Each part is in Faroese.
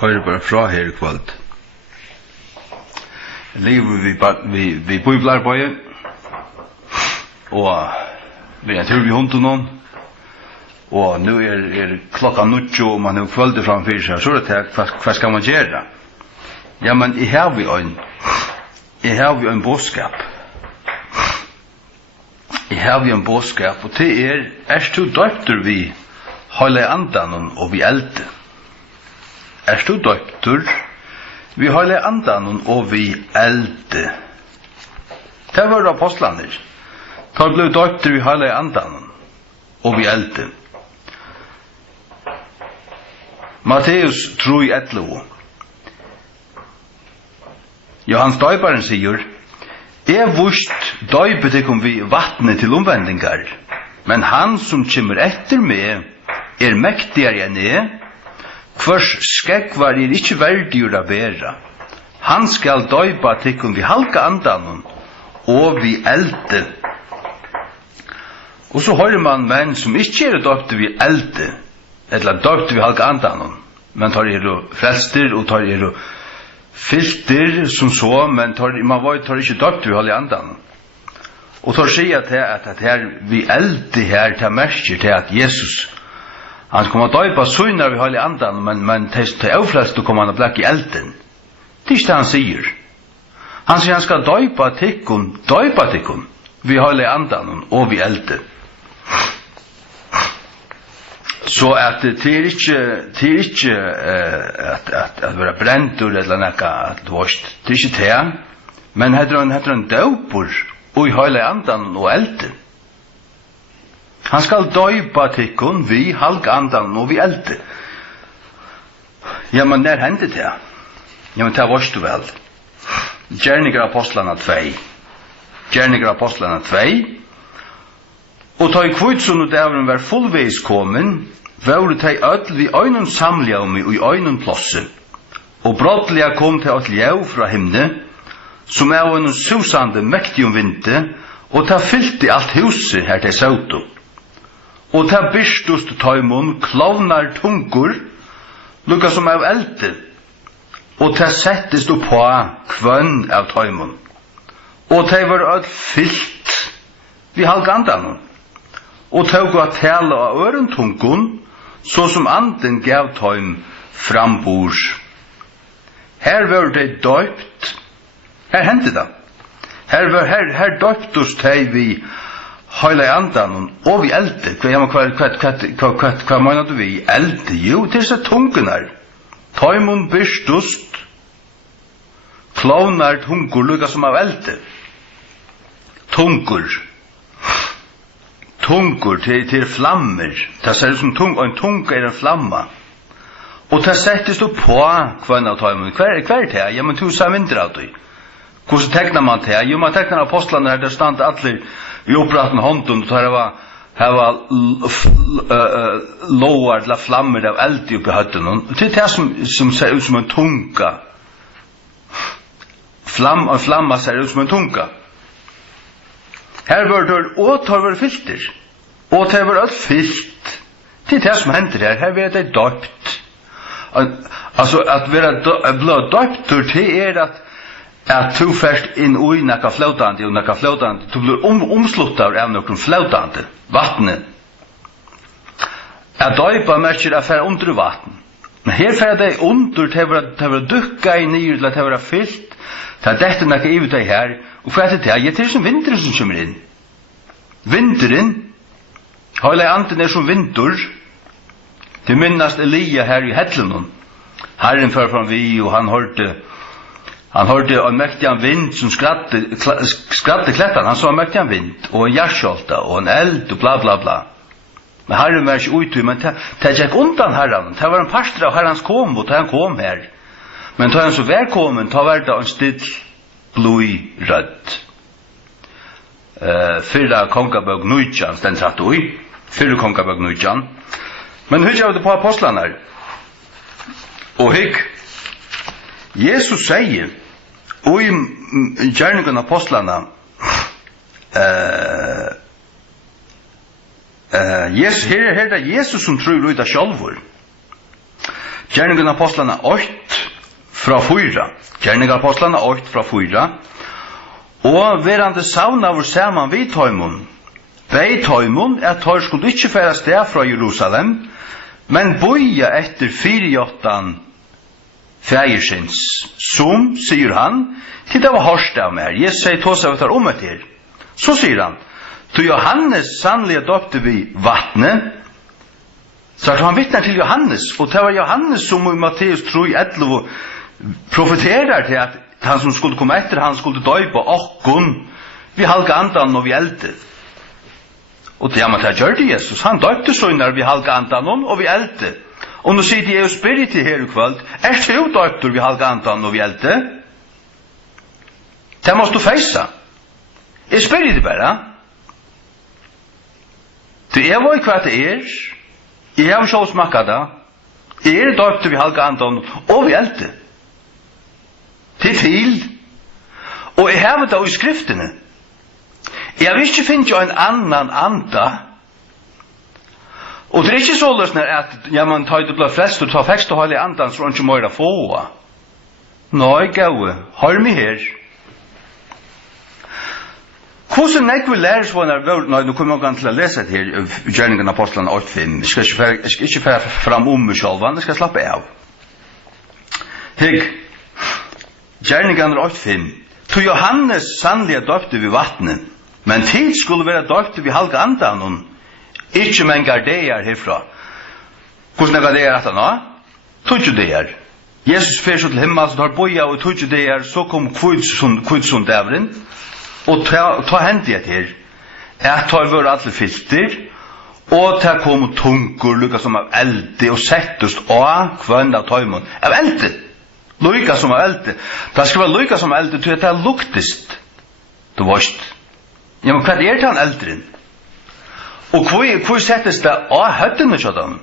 hører bare fra her I kveld. Lever vi bibelarbeidet, og vi tur vi hunden noen, og nu klokka 9, og man har kvöldet framfyrir seg, så det hva skal man gjøre? Ja, men jeg har vi en bådskap. Jeg har vi en bådskap, og det du døptur vi Heilige Andan og vi elde? Du døptur vi Heilige Andan og vi elde? Det var apostlene. Da ble døptur vi Heilige Andan og vi elde. Matteus 3:11. Johannes døperen sier, vust døypet ikkum vi vattnet til omvendingar, men han som kommer etter meg mektigere enn jeg, hvers skegvar ikke verdigur å bæra. Han skal døypa tikkum vi halka andan og vi elde. Og så hører man menn som ikke døypte vi elde, eller døypte vi halka andan, men tar frelster og tar filter som så, men man tar ikke døpt vi holde andan. Og tar sier at her vi elde her til merker til at Jesus, han kommer døypa søgner vi holde andan, men til avflest du kommer han å blekke I elden. Det ikke det han sier. Han sier han skal døypa tikkun vi holde andan og vi elde. Så at det ikke at være brentur eller nekka at vorst. Det ikke det, men heter han døpur og I Heilige Andan og elde. Han skal døypa tikkun vi halka andan og vi elde. Ja, men når hendte det? Ja, men det vorst du vel. Gjerninger Apostlene 2. Og ta I kvitsun og dævren var fullveis kommen, var det öll vi øynun samljaumi og I øynun plosse, og brottliga kom til öll jau fra himne, som av en susande mektium vinte, og ta fyllt I alt huset her til sautu. Og ta byrstust taimon klovnar tungur, lukka som av elde, og ta settest på kvønn av taimon. Og ta var öll fyllt vi halgandanon, og tog å tale av ørentungun, så som anden gav tøym frambors. Her var det døypt. Her hendte det. Her døyptus teg vi Heilige Andan og vi elde. Hva mener du vi elde? Jo, det så tungen her. Tøymon byrstust, klovnar tungur, lukka som av elde. Tungur til flammer. Det ser ut som og en tung en flamma. Og det settes du på kvann av tøymen. Hver det? Ja, men du sa mindre av det. Hvordan tegner man det? Jo, man tegner apostlene her, der stand allir I oppraten hånden, og her var lovar til flammer av eld oppi høtten. Det det som ser ut som en tunga. Flamma ser ut som en tunga. Her var det og tar var filter. Og det var alt fyllt. Det det som hender her. Her var det døpt. Altså, at være døpt, det at du først inn ui nekka flautande og nekka flautande. Du blir omsluttet av noen flautande. Vattnet. At døypa merker at det under vatten. Men her fer det under, det var dukka I nyr, det var fyllt. Det dette nekka I ut her. Og for at det er som vinteren som kommer inn. Vinteren, Heilige Anden som vinter. Det minnast Elia her I Hedlenon. Herren fører fram vi, og han hørte en mektig vind som skradde klettan. Han så en mektig vind, og en hjerskjolta, og en eld, og bla bla bla. Men Herren var ikke utøy, men det gikk undan Herren. Det var en pastor av Herrens kom, og han kom her. Men da han så var kommet, da var det en still blui rødt. Fyrra kongabøg nøytjan, den satt ui. Fyrra kongabøg nøytjan. Men hur gjør det på apostlene her? Og hikk, Jesus sier, og I gjerningen av apostlene, her er det Jesus som tror ut av sjálfur. Gjerningen apostlene 8 fra 4. Gjerningen apostlene 8 fra 4. Og verande savna vår saman vid tøymon. Bei tøymon at tøy skulle ikke færa sted fra Jerusalem, men boja etter 48 fægersins, som, sier han, til det var hørst av meg. Jesus sier tås av etter om etter. Så sier han, til Johannes sannlig døpte vi vattnet, så han vittnar til Johannes, og det var Johannes som i Matteus 3:11 profeterar til at han som skulle komme etter, han skulle døype okkon, vi halga andan og vi elte. Og det man gjør det Jesus, han døypte sønner vi halga andan og vi elte. Og nå sier jeg og spyrir til her i kveld, det jo døypter vi halga andan og vi elte? Det måste du feisa. Jeg spyrir det bare. Det var jo hva det jeg har så smakket det. Døypter vi halga andan og vi elte. Til. Og jeg har det i skriftene. Jeg vil ikke finne en annan anda. Og det ikke så løsner at man tar det blant flest og tar fekst og holde andan så ikke må jeg få. Nei, gau, hør meg her. Hvordan jeg vil lære så nei, nå kommer jeg til å lese det her, Gjerningen Apostlene 8:5. Jeg skal ikke fære fram meg selv, jeg skal slappe av. Hygg. Gjerningen 8:5. Til Johannes sannlig døpte vi vattnet, men tid skulle være døpte vi halga andan, ikke men gardeer herfra. Hvordan er gardeer at han da? Tudju det Jesus fer så til himmel, så tar boja og tudju det så kom kvidsundævren, og ta hendi et her. Jeg tar vår alle filter, og ta kom tungur, lukka som av elde, og settust av kvann av tøymon. Av elde! Lukka som av elde. Det skal være lukka som av elde, til at det luktist. Du varst. Ja, men hva det han eldren? Og hvor settes det av høttene sådan?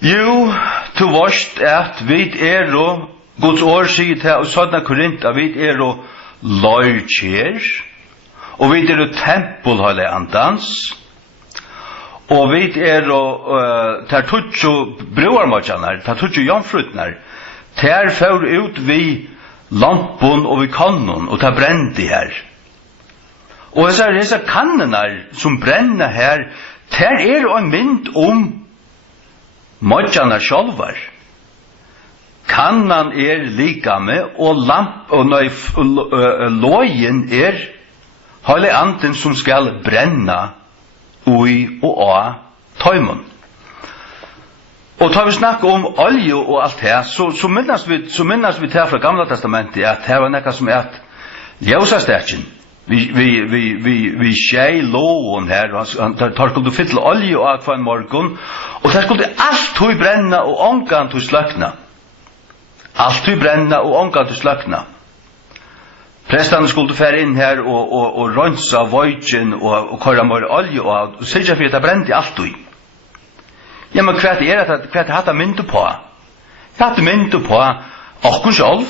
Jo, du varst at vi og Guds år sier til sånne Korint, at vi og løykjer, og vi og tempelhøyde andans, og vi og tar tutsu broarmadjanar, tar tutsu jomfrutnar, tar for ut vi lampun og vi kannon, og tar brendi her. Og disse kannenar som brenner her, der en mynd om madjanar sjálvar. Kannan likame, og lojen heilig anden som skal brenna ui og a tøymon. Og tar vi snakke om olje og alt her, så minnes vi til fra Gamla Testamentet at det var nekka som at ljósastekjen, vi skjei loven her, tar skulle fylle olje og akva en morgon, og der skulle alt tog brenna og ångan tog sløkna. Alt tog brenna og ångan tog sløkna. Prestane skulle fære inn her og rønsa vøytjen og køyra mer olje og sørja for at det brent i alt tog. Ja, men hva er hatt myndu på? Hatt myndu på okkun sjálv,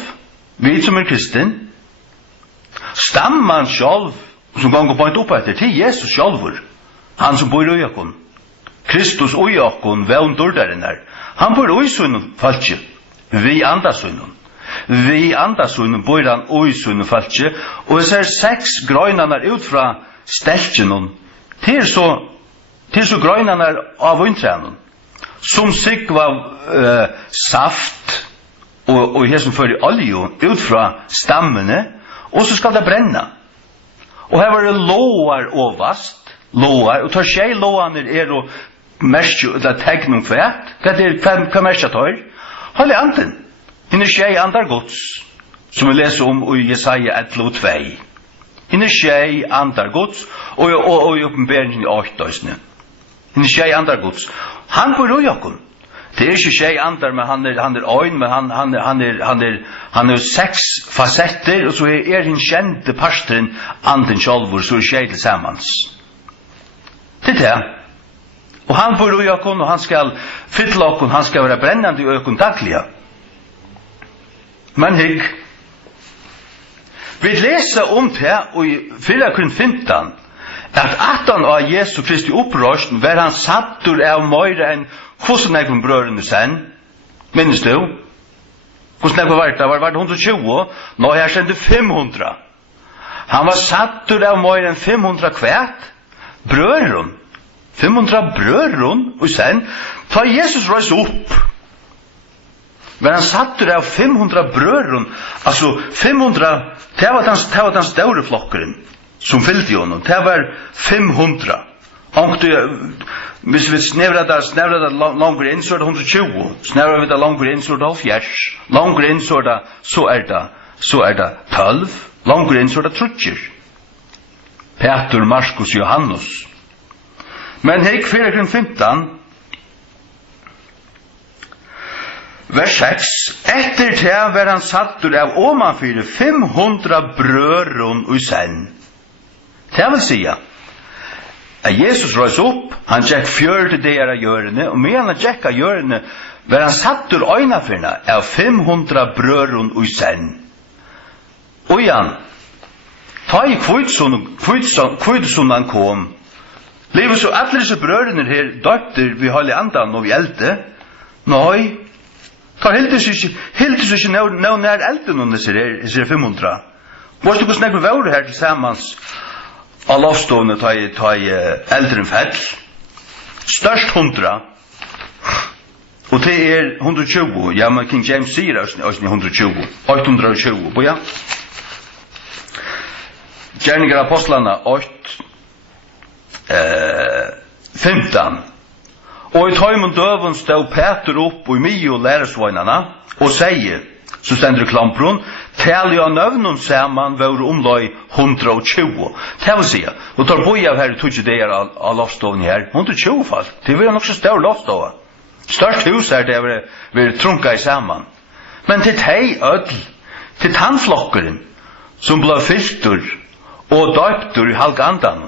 vi som kristen, stamman sjálv, som ganger på en opp etter, til Jesus sjálvur, han som bor i okkun, Kristus i okkun, vevn dårdaren han bor i sunnum falskje, vi andasunnum. Vi andasunnum bor han i sunnum falskje, og vi ser 6 grøynanar ut fra steltjennom, til så grøynanar av vintrennom, som sikva saft, og her som fører olje ut fra stammene, og så skal det brenna. Og her var det loar og vast, loar, og tar skjei loaner og merskje, det er tegnum fæt, hva merskje tar? Halli anden, henne skjei andar gods, som vi leser om i Jesaja 11:2. Henne skjei andar gods, og i oppenberingen i 8. Henne skjei andar gods. Han bor i okkun. Det er ikke skjei andar, men han øyn, men han er 6 fasetter, og så hinn kjente pastren anden sjálfur, så skjei til samans. Det er det. Og han bor i okkun, og han skal fylle okkun, han skal være brennande i okkun dagliga. Men hygg, vi leser om det i 4:15, at 18 av Jesu Kristi opprørsten var han sattur av meira enn Hvordan nekvar brøren sen? Minnes du? Hvordan nekvar var det 120? Nå her sendte 500. Han var sattur av mer enn 500 kvært. Brøren. 500 brøren. Og sen, ta Jesus røys opp. Men han sattur av 500 brøren. Altså, 500, det var den større flokkeren som fyllde honom. Det var 500. Hvis vi snevrar det langer inn, så det 120. Snevrar vi det langer inn, så det 70. Langer inn, så det 12. Langer inn, så det 30. Peter, Markus, Johannes. Men hei, 4:15, vers 6. Etter det var han sattur av omanfyrir 500 brøron og senn. Det vil sija, at Jesus røys opp, han tjekk 40 dager av hjørene, og med han tjekk av hjørene, var han sattur øynafyrna av 500 brøron og senn. Og igjen, ta i kvitsunnen kom, lever så alle disse brødene her døpter vi holde andan og vi elte? Nei, ta hildes ikke nær elte noen disse 500. Hvorst du hvordan jeg var her tilsammans av lovstående ta i eldre fell? Størst 100. Og det 120. Ja, men King James sier også 120. 820. Boja? Gjerninger apostlene 15. Og i tøymon døven stod Peter opp og i mye læresvøynene og sier, så stender klampron, tali av nøvnen saman var omløy 120. Det vil si, og tar boi av her i 20 dager av lovstoven her, 120 fall. Det var nok så større lovstoven. Størst hus er det vi trunka i saman. Men til tei ødel, til tannflokkeren, som ble fyltur og døptur i halk andan.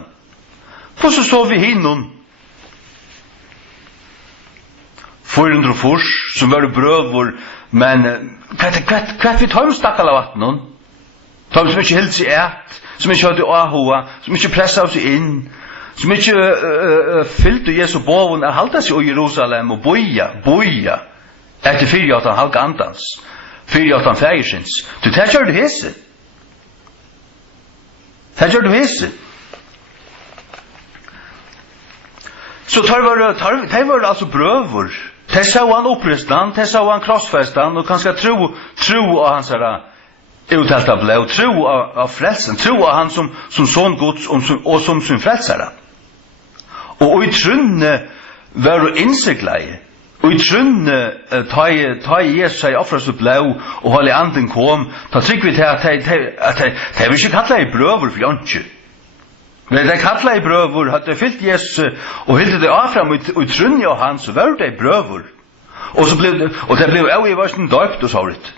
Hvordan så vi hinnom? 400 fors, som var brøvor, men hva vi tar med stakkal av vattnen? Tar vi som ikke helt seg et, som ikke hadde ahoa, som ikke pressa oss inn, som ikke fyllte Jesu boven av halda seg i Jerusalem og boia, etter 48 halk andans, 48 feiersins. Du, det gjør du hese. Det gjør du hese. Så det var altså brøver. Det sa han opprystan, det sa han krossfestan, og kanskje tro av hans uthelta blod, tro av frelsen, tro av han som sånn gods og som sin frelsere. Og i trunne var du innsikleie, og i trunne ta Jesus seg offres og blod, og holde anden kom, ta trygg vi til at det vil ikke kalla i brøver for jantje. Men det kalla i brøver, hadde fyllt Jesus og hilde det av frem og trunne av han, så var det i brøver. Og det ble jo i varsen døpt og sånt.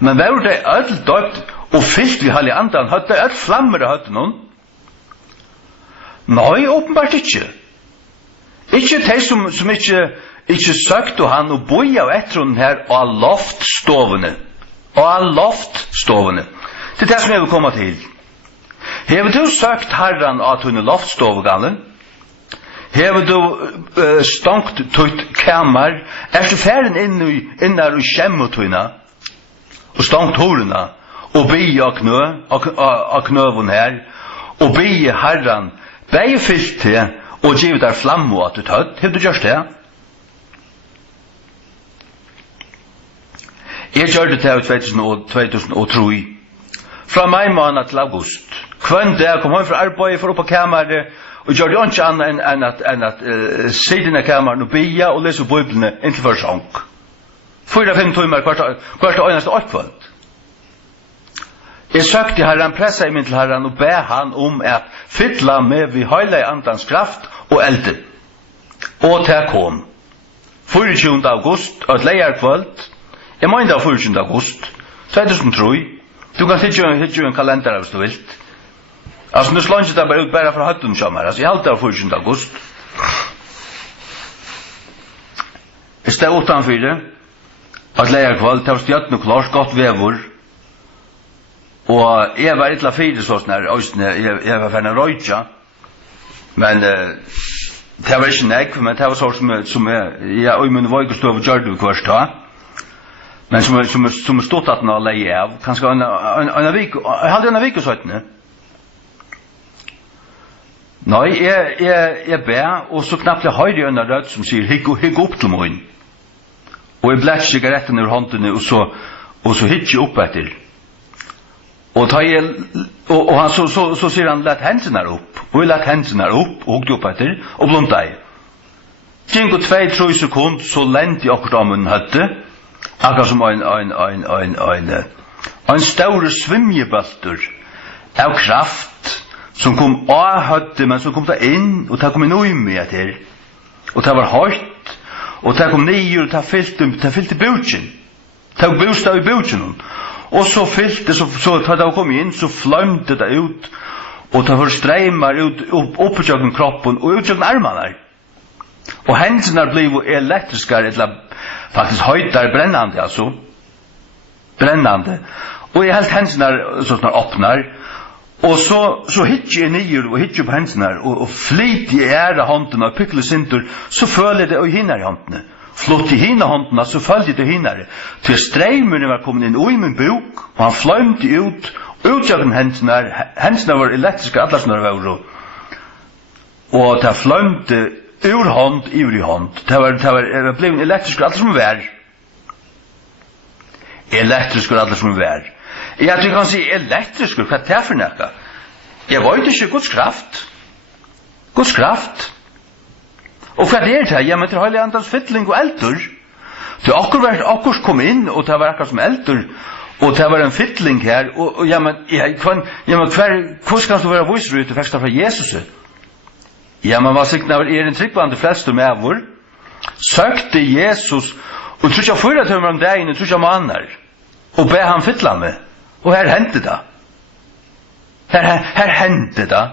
Men var det ødel døpt og fyllt vi halde andan, hadde ødel flammer av noen? Nei, åpenbart ikke. Ikke de som ikke søkte han og boi av etter her av loftstovene. Av loftstovene. Det er det som jeg vil komme til. Hever du søkt herran av tunne loftstovegane? Hever du stankt tutt kammer? Du færen innar i kjemmetuna? Og stankt horena? Og bi av knøven her? Og bi herran? Bei fyllt til og givet der flammo at du tøtt? Hever du gjørst det? Jeg gjør det til 2003. Fra mai måned til august. Kvann dag kom han fra arbeid for opp på kameret, og gjør det ikke annet enn at sitte i kameret og bia og lese Bibelene inntil for sang. 4-5 timer hvert øyneste åkvalt. Jeg søkte herren, pressa i min til herren og be han om at fylla med vi høyla i andans kraft og elde. Og til kom. 24. august, og et leierkvalt. Jeg mener det var 24. august, 2003. Du kan hitte en kalender hvis du vilt. Altså, nu slår ikke det bare ut bare fra høtten som her. Altså, jeg halte det var 24. august. Jeg stod utenfor det. At leierkvall, det var stjøtten og klart, godt vevor. Og jeg var ikke la fire sånn her, jeg var ferdig røytja. Men det var ikke nekk, men det var så som jeg og min vøyke stod og gjør det kvart da. Men som stod at nå leie av, kanskje en vik, jeg hadde en vik og sånt, nei, jeg ber, og så knappt jeg høyre en rød som sier, hikk opp til min. Og jeg blett sigaretten ur håndene, og så hikk jeg opp etter. Og han så sier han, lett hendene opp, og jeg lett hendene opp, og hukte opp etter, og blundet jeg. Gjennom 2-3 sekunder, så lente jeg akkurat om hun høtte, akkurat som en større svimjebølter av kraft, som kom av høtte, men så kom det inn, og det kom inn i meg etter, og det var høyt, og det kom ned, og det fylte bøtjen, det var bostad i bøtjen, og så fylte, så da det kom inn, så flømte det ut, og det var streimar ut, opp på kjøkken kroppen, og ut kjøkken armene. Og hendene ble elektriske, eller faktisk høytere brennende, altså. Brennende. Og jeg helt hendene sånn åpner, og så hittar jeg nyer, og hittar på hendene, og flyt i ære håndene, og pikkle sinter, så føler jeg det i hinner i håndene. Flott i hina håndene, så følte det hinare. Til streimerne var kommet inn i min bok, og han flømte ut, utgjøkken hendene var elektriske, alle som var og det flømte ur hånd, ur i hånd. Det ble elektriske, alle som var. Elektriske, alle som var. Ja, du kan si elektriske, hva det for noe? Jeg vet ikke Guds kraft. Guds kraft. Og hva det det? Ja, men til høylig andans fytling og eldur. Det akkurat kom inn, og det var akkurat som eldur, og det var en fytling her, og ja, men hva skal du være vissrut til feksta fra Jesus? Ja, men hva sikkert en tryggvande flest med vår, søkte Jesus, og tror ikke fyra tømmer om dagen, og tror ikke mannar, og be han fytla med, og her hendte det. Her hendte det.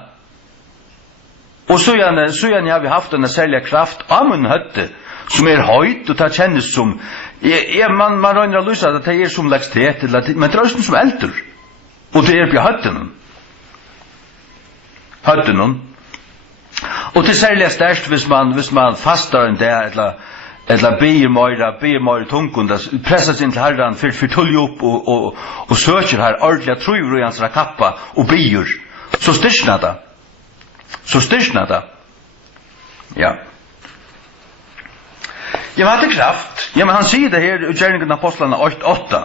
Og så gjerne har vi haft en særlig kraft av mun høtte, som høyt, og det kjennes som, man røyner å lyse at det som lekstet, men det er som eldur, og det på høtten. Og det særlig størst hvis man fastar en det, eller ber mer tungen, pressar sin til herren, for tull opp, og søker her, ordentlig tror i hans rakappa, og bier, så styrsna det. Ja. Ja, men det kraft. Ja, men han sier det her i Gjerningen av Apostlene 8:8.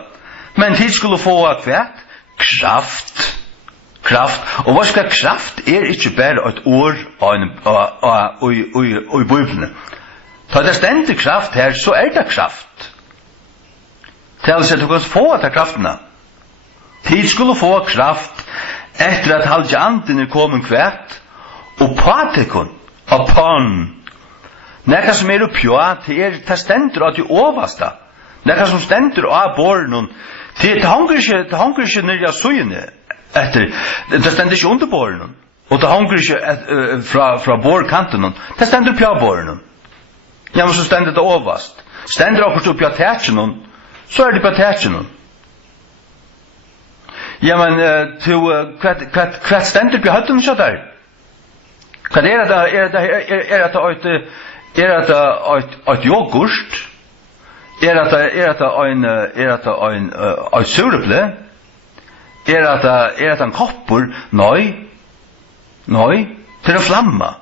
Men tid skulle få kvært kraft. Og hva skal kraft ikke bare et år i Bibelen. Da det stender kraft her, så det kraft. Til at du kan få til kraftene. Tid skulle få kraft etter at halvjanden kommet kvært, og patekon, og pan, nekka som oppjå, det stender at de oversta, nekka som stender av bornen, det hanger ikke nere av søyene, det stender ikke under bornen, og det hanger ikke fra borkanten, det stender oppjå av bornen. Ja, men så stender det overst. Stender akkurat oppjå av tætsjen, så det på tætsjen. Ja, men hva stender oppjå høtten så der? Hva det? Et yoghurt? Et sureple? Det en koppur? Nei, til en flamma.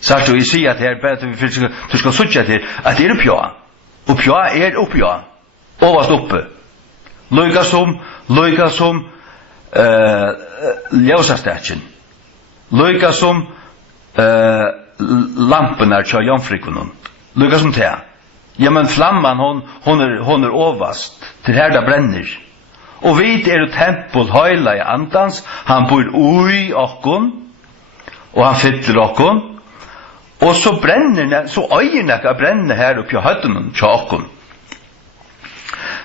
Sagt du, jeg sier at her, du skal sutja til, at det oppjå. Oppjå oppjå. Overst oppe. Lykka som ljósastetjen. Lykka som lampen til jomfrikvunum. Lykka som det. Ja, men flamman, hon overst, til her det brenner. Og vi tempel høyla i andans, han bor ui okkon, og han fyller okkon, og så brenner, så øyene kan brenne her oppi høttenen til okkon.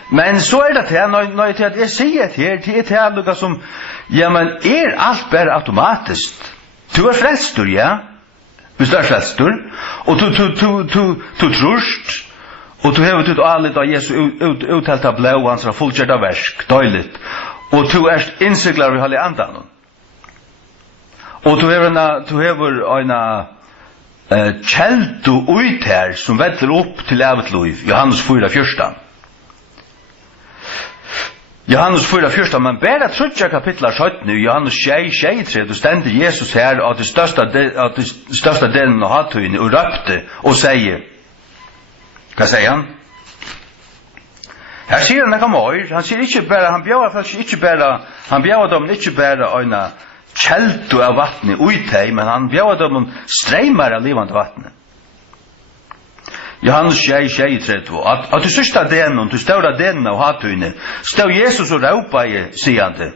Men så det til, når jeg sier det til noe som, ja, men alt bare automatisk. Du frelstur, ja, hvis du frelstur, og du trust, og du hever ut alle av Jesu uttelt av blå, hans har fullgjert av versk, døyligt, og du innsiklar vi halv i andan. Og du hever kjeldu ut her som vettler opp til evet liv. Johannes 4:14. Johannes 4:14, men bare trutja kapitlar 17 i Johannes 6:3, stender Jesus her av det største delen av hattøyene og røpte og sier, hva sier han? Her sier han ekka mer, han sier ikke bare, han bjør dem ikke bare øyne kjeldu av vattnet ut hei, men han bjør dem streimar av livande vattnet. Johannes 6:3, at du sørsta denen, du større denen av hattøyene, stod Jesus og råpa i, sier han det,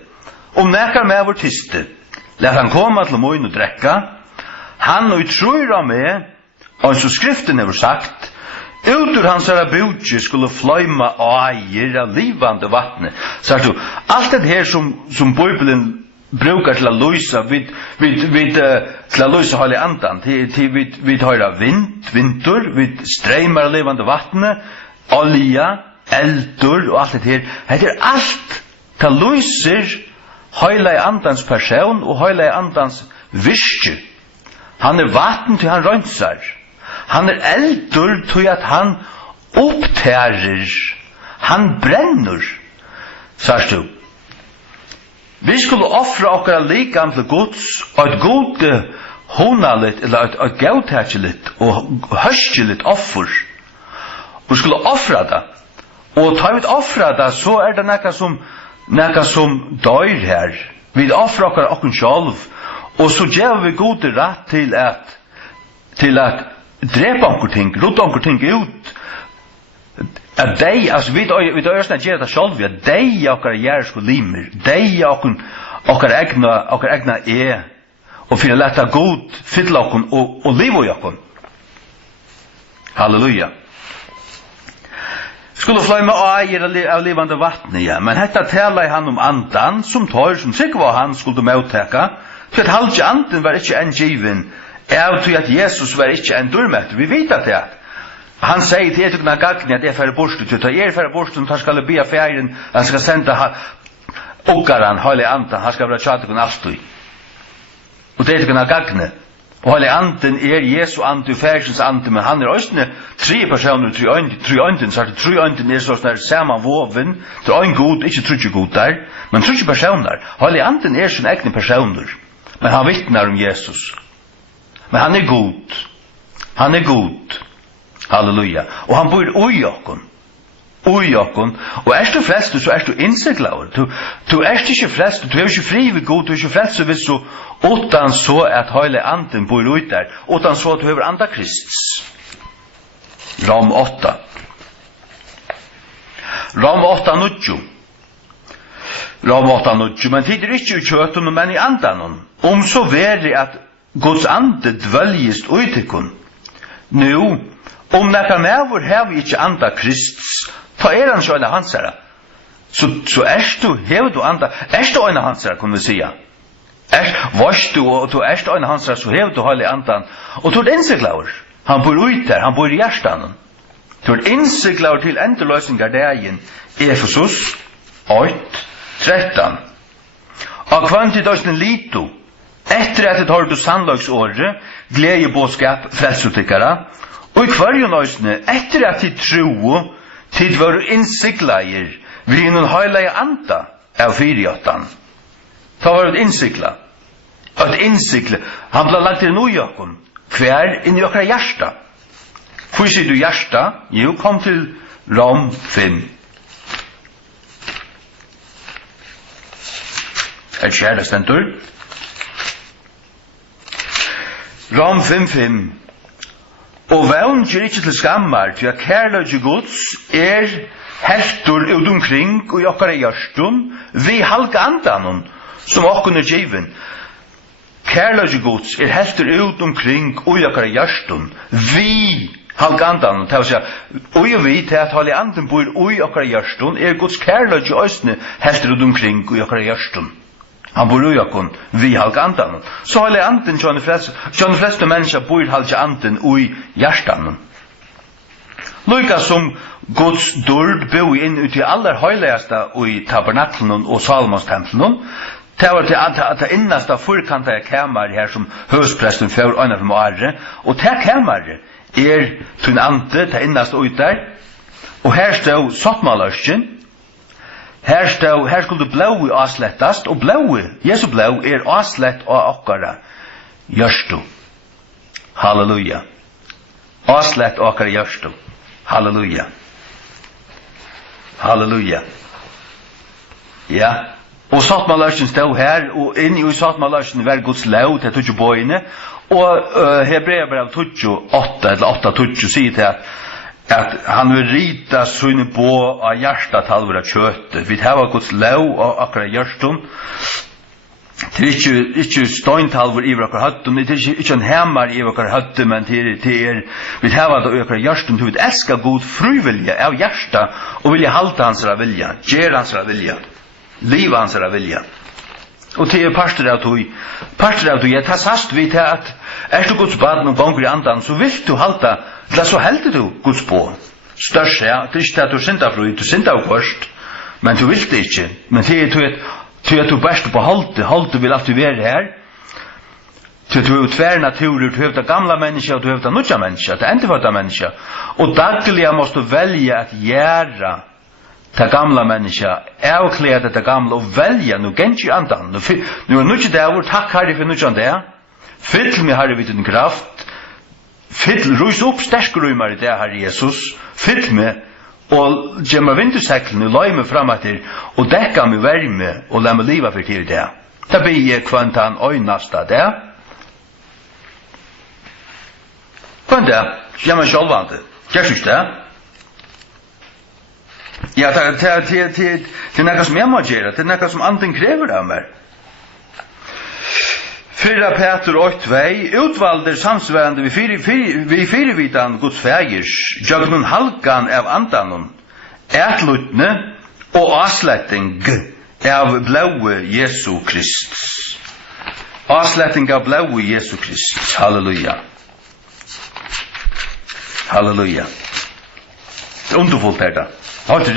nekar med vår tiste, let han komme til møyen og drekka, han og tror av meg, og så skriften har sagt, utur hans herra bjudje skulle fløyma eier av livande vattnet. Så du, alt det her som Bibelen brukar til å løse, til å løse hele andan, vi høyra vinter, vi streimar av livande vattnet, olja, eldur og alt det her. Det alt til løser hele andans person og hele andans virke. Han vatten til han rønsar. Han eldur til at han opptærer, han brenner, sier du. Vi skulle offre okkara likam til Guds, og et gode honalit, eller et gautætjelit, og høstjelit offer. Vi skulle offre det. Og tar vi offre det, så det nekka som dør her. Vi offre okkara okkun sjálv, og så gjør vi gode rett til at drepa onkur ting, rutta onkur ting ut. At dei, altså vi døyrsna gjør det sjálv, at dei okkar jæresko limer, dei okkar egna og finna letta god, fylla okkun og livo i okkun. Halleluja. Skulle fløyma eier av livande vattnet, ja, men hetta tala i han andan, som tar, som sikkert han skulle møtteka, for at halvtje anden var ikkje en given, av til at Jesus var ikkje en durmøtter. Vi vet at det. Han sier til etukna gagni at jeg færre borstu, til at færre borstu, så skal bia fjæren, han skal senda okkaran, heilig andan, han skal være tjatikun alltid. Og det etukna gagni. Og heilig anden Jesu ande, færsens ande, men han òsne 3 personer, 3 ånden, så 3 ånden sånn saman voven, til ein god, ikkje trutje god der, men trutje personer. Heilig anden sin egne personer, men han vittnar om Jesus. Men han god. Han god. Halleluja. Og han bor ui okkon. Ui okkon. Og du frelst, så du innsiklaver. Du ikke frelst, du er ikke fri ved god, du er ikke frelst så vidt så, utan så at heile anden bor ut der, utan så at du hever anda Krists. Rom 8. Rom 8 nudjo. Rom 8 nudjo. Men tid ikke i kjøtten, men i andan. Så veri at Guds ande dvöljist utikon. Nu, nekka mevor hev ikkje anda Krists, ta han sjøyna hansara. Så hev du anda, du øyna hansara, kunne vi sia. Vars du, og du øyna hansara, så hev du heilig andan. Og du innsiklaver. Han bor ut der, han bor i hjertan. Du innsiklaver til endurløysingar dagen, Efesus 8:13. Og kvantid døysen lito, etter at det har du sannlagsåret, glede bådskap frelsutikere, og i kvarjon øysene, etter at de tro, tid var innsikleier, vi innan heilige anda av 4:8. Da var det innsikla. Et innsikle, han ble lagt til nojakon, hver inn i okra hjärsta. Hvor sier du hjärsta? Jo, kom til Rom 5. Et kjære stendur. Rom 5:5. Og vevn gjør ikke til skammar, til at kærløgje Guds heltur ut omkring og i okkara hjørstun, vi halga andanon, som okkun given. Kærløgje Guds heltur ut omkring og i okkara hjørstun, vi halga andanon, til å si, og vi til at halga anden bor i okkara hjørstun, Guds kærløgje òsne heltur ut omkring og i okkara hjørstun. Han bor i okkon, vi halga andan. Så halga anden, sjån fleste mennesker bor halga anden ui hjertan. Lika som Guds dörd bor inn ut i aller høyligasta ui tabernaklen og Salomons templen, Det var til at det innasta fyrkanta kamar her som høvdspresten får øyne for måre, og det kamar til ante, det innasta ut der, og her stod sottmalørsken, her skulle blåi avslettast, og blåi, Jesu blåi avslett av okkara gjørstu. Halleluja. Avslett av okkara gjørstu. Halleluja. Halleluja. Ja. Og sattmalørsen stod her, og inni i sattmalørsen var Guds lov til tutsi bøyene, og Hebreabrev 28, eller 8-20, sier til at han vil rita sønne på av hjertet halvur av kjøttet. Vi har Guds lov og akkurat hjertet. Det er ikke støyntalvur i akkurat høtten, det er ikke en hemmar i akkurat høtten, men vi har akkurat hjertet, du vil elska god frivillige av hjertet, og vilja halta hans vilja, gjøre hans vilja. Liv hans vilja. Og til parster av tog, jeg tar sast vidt at du Guds barn og gonger i andan, så vil du halta, så helder du Guds på. Størst, ja, det er ikke at du synder fru, du synder av først, men du vil det ikke. Men til at du bæst på holde vil alltid være her, til du har tver naturer, du har det gamla menneska, og du har det nudja menneska, det endefødda menneska, og daglig måste du velge at gjøre det gamla menneska, avklede det gamla og velja, nu gengi andan, nu er nudja det, takk herri for nudja det, fyll meg herri vid din kraft, rus opp sterkrumar i det herri Jesus, fyll meg, og gjemma vinduseklen og løy meg fram etter, og dekka meg verme, og la meg liva for til det. Det blir jeg kvantan øynasta det. Kvanta, gjemma sjálvande, gjør ikke det? Ja, det er nekka som jeg må gjøre, det er nekka som anden krever av meg. 4 Peter 8:2, utvalder samsværende vi fyrirvitan Guds fægers, jøgnun halkan av andanon, ætlutne og avsletting av blaue Jesu Kristus. Avsletting av blaue Jesu Kristus. Halleluja. Halleluja. Det er underfullt her da. Halt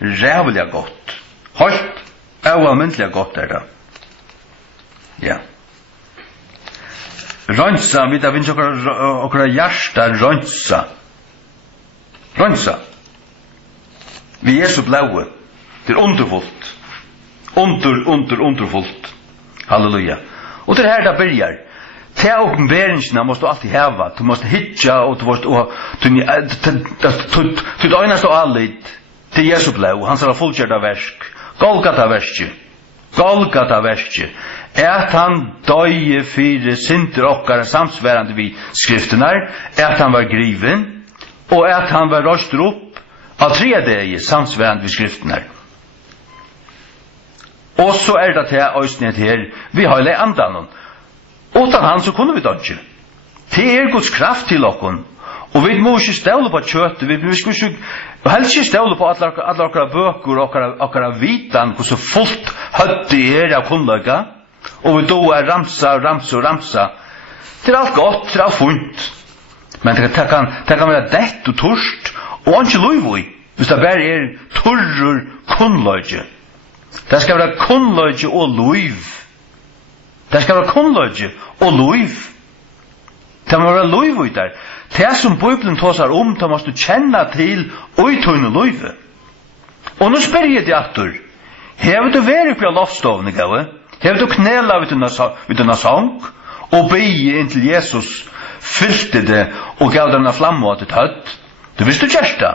rævliga godt. Halt avamyndliga godt er det. Ja. Rønsa, vi da vinner okra hjärsta rønsa. Vi er så blaue. Det er underfullt. Underfullt. Halleluja. Og det er her det byrjar. Til åpenberingsene måste du alltid heva. Du måste hitja, og du måste til øynast og allit til Jesu blau, hans er fullkjørda versk. Golgata versk. At han døye fire sinter okkar samsværande vi skriftenar, at han var griven, og at han var røster opp av 3 dager samsværande vi skriftenar. Og så er det til øysnet her, vi har lei andanon. Utan han så kunne vi dødje. Det er Guds kraft til okkon. Og vi må ikke ståle på kjøttet, vi må helst ikke ståle på alle okkara bøker, okkara vitan, hvordan fullt høtti er av kunnløyga, og vi då er ramsa. Det er alt godt, det er alt funnt. Men det kan være dett og torst, og ikke løyvøy, hvis det bare er torrur kunnløyge. Det skal være kunnløyge og løyv. Det skal være kunnløyge og løyv. Det må være løyvøy der. Det som Bibelen tåsar det måste du kjenne til øytøyne løyve. Og nå spør jeg det atter, hever du vært på lovstovene, gave? Hever du knæla vid denne sang, og bygge inntil Jesus fyllte det og gav denne flamme at det høtt? Du visst du gjersta.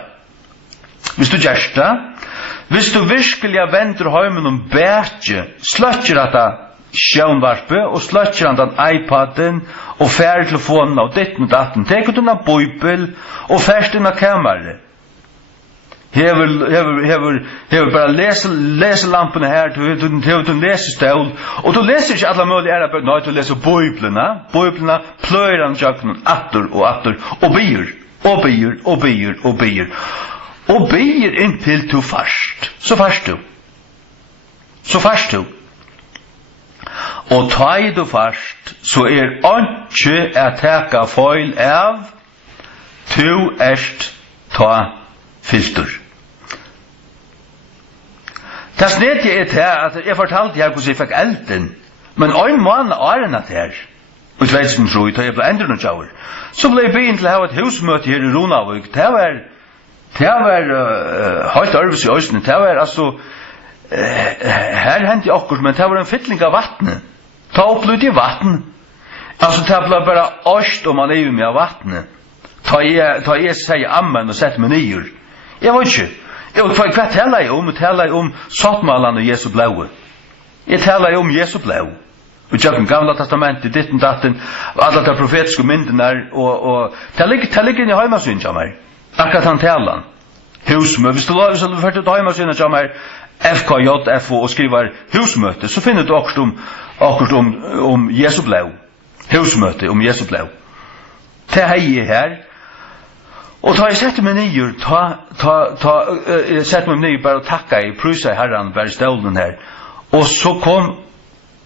Hvis du virkelig vender heimen om bætje, sløtjer at det sjønvarpe, og sløtjer han den iPaden, og færre telefonen og ditten og datten, teker du denne bøybel, og færst denne kameret. Hever bare leselampene her, du leser stål, og du leser ikke alle mulige ære bøker, nei, du leser bøyblene pløyer han sjakken atter, og byr, og byr inntil du farst, så farst du. Og ta du farst, så ikke at teka feil av, tu erst ta filter. Det snedje er til at jeg fortalte her hvordan jeg fikk elden, men en måned åren at her, og 2003, da jeg ble endre noen tjauer, så ble jeg begynt til å ha et husmøte her i Ronavik. Det var helt arves i Øysene, det var altså, her hendte jeg akkurat, men det var en fytling av vattnet. Ta opplevde jeg vatten. Altså, det ble bare øst om man er med av vattnet. Ta jeg sier ammen og sette meg nyer. Jeg vet ikke. Hva taler jeg om? Jeg taler om sattmalen og Jesu blod. Jeg taler om Jesu blod. Og tjøkken gamla testamentet, ditten, datten, alle de profetiske myndene, og det ligger inn i heimasynet av meg. Akkurat han taler. Husmøte. Hvis du fører til heimasynet av meg, FKJFO og skriver husmøte, så finner du akkurat om Jesu blod. Husmøte om Jesu blod. Det er jeg her. Og da jeg setter meg nyer, jeg setter meg nyer bare å takke i prysa i herren, bare stålen her. Og så kom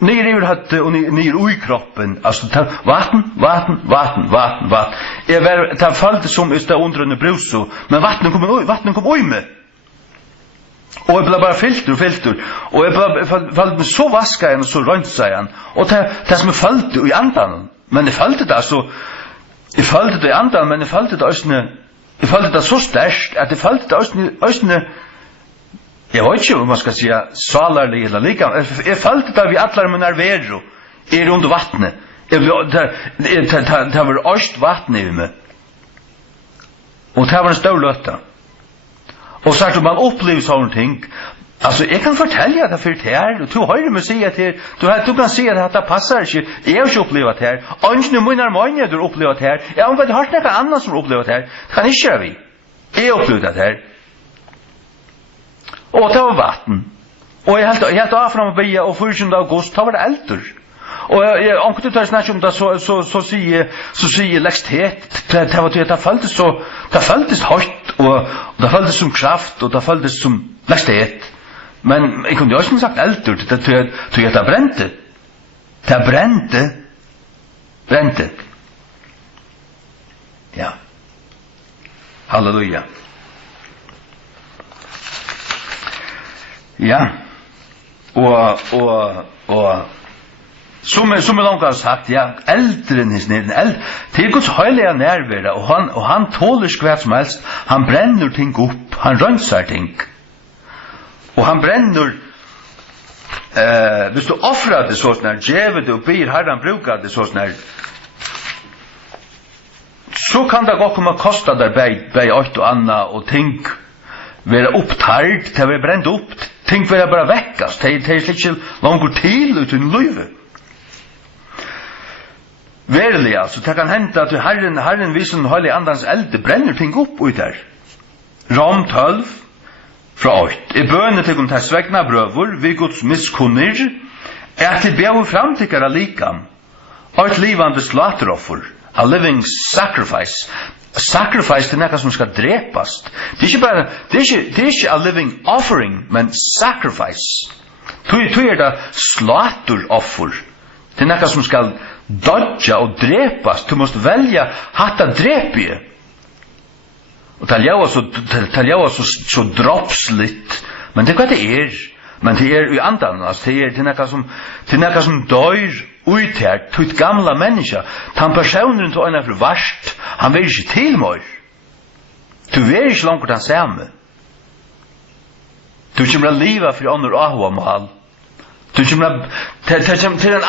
nyer i høtte og nyer ui kroppen, altså vatten. Det følte som i stedet under under bruso, men vatten kom ui med. Og jeg ble bare filter, og jeg følte meg så vaska igjen og så rønt seg igjen. Og det som jeg følte i andan, men jeg følte det altså, jeg følte det i andan, men jeg følte det også, jeg følte det så sterkt, at jeg følte det også, jeg vet ikke om man skal si salarlig eller like, jeg følte det vi atler med nervero, under vattnet. Det var også vattnet i meg. Og det var en stor løtta. Og så at man opplever sånne ting, altså, jeg kan fortelle at det er fyrt her, og du hører meg si at du kan si at dette passer ikke, jeg har ikke opplevet her, ønskene munner mange du har opplevet her, jeg har ikke hørt noe annet som har opplevet her, det kan ikke gjøre vi. Jeg har opplevet det her. Og det var vatten. Og jeg helt av frem og bia, og 14. august, da var det elder. Og jeg anker til å snakke om det, så sier lekstet, det føltes høyt, og det føltes som kraft, og det føltes som lekstet. Men jeg kunne jo også sagt elder, det brente. Det brente. Ja. Halleluja. Ja. Og som langt har sagt, ja, eldren hos neden, til Guds høylige nærvære, og han tåler skvært som helst, han brenner ting opp, han rønser ting. Og han brenner, hvis du offrer det sånn her, djever det og ber herren bruker det sånn her, så kan det godt komme kosta der bei åt og anna, og ting være opptard, det være brent opp, ting være bare vekkast, det er ikke langt til uten løyve. Verlig, altså, det kan hende at Herren viser den høylige andans elde, brenner ting opp ut der. Rom 12, fra 8. I bønne til om tess vegna brøver, vi Guds miskunner, at til bjau framtikkara likam, og et livande slateroffer, a living sacrifice. Sacrifice til nekka som skal drepast. Det er ikke a living offering, men sacrifice. Tu er det slateroffer. Det er nekka som skal dodja og drepast. Du måst velja hatta drepje. Og det er så dropslitt. Men det er hva det er. Men det er i andan. Det er nekka som dør ut her. Til et gamla menneska. Den personen til øyne for varst. Han vil ikke til mer. Du vil ikke langt den samme. Du kommer å liva for andre ahua mal. Du kommer til en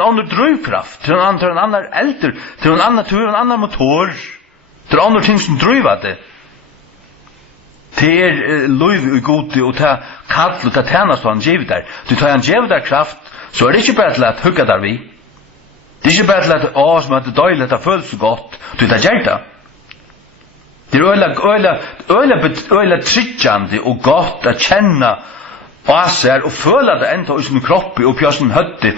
annen drivkraft, til en annen elder, til en annen motor, til andre ting som driver det. Det er løyve og gode, og det kall, og det tjenest han giver der. Du tar han giver der kraft, så er det ikke bare til at hugga der vi. Det er ikke bare til at, som at det døylig, det føles så godt, du tar gjerda. Det er øyla tryggjande og godt å kjenne baser og føler det enda i sin kropp og på sin høtte.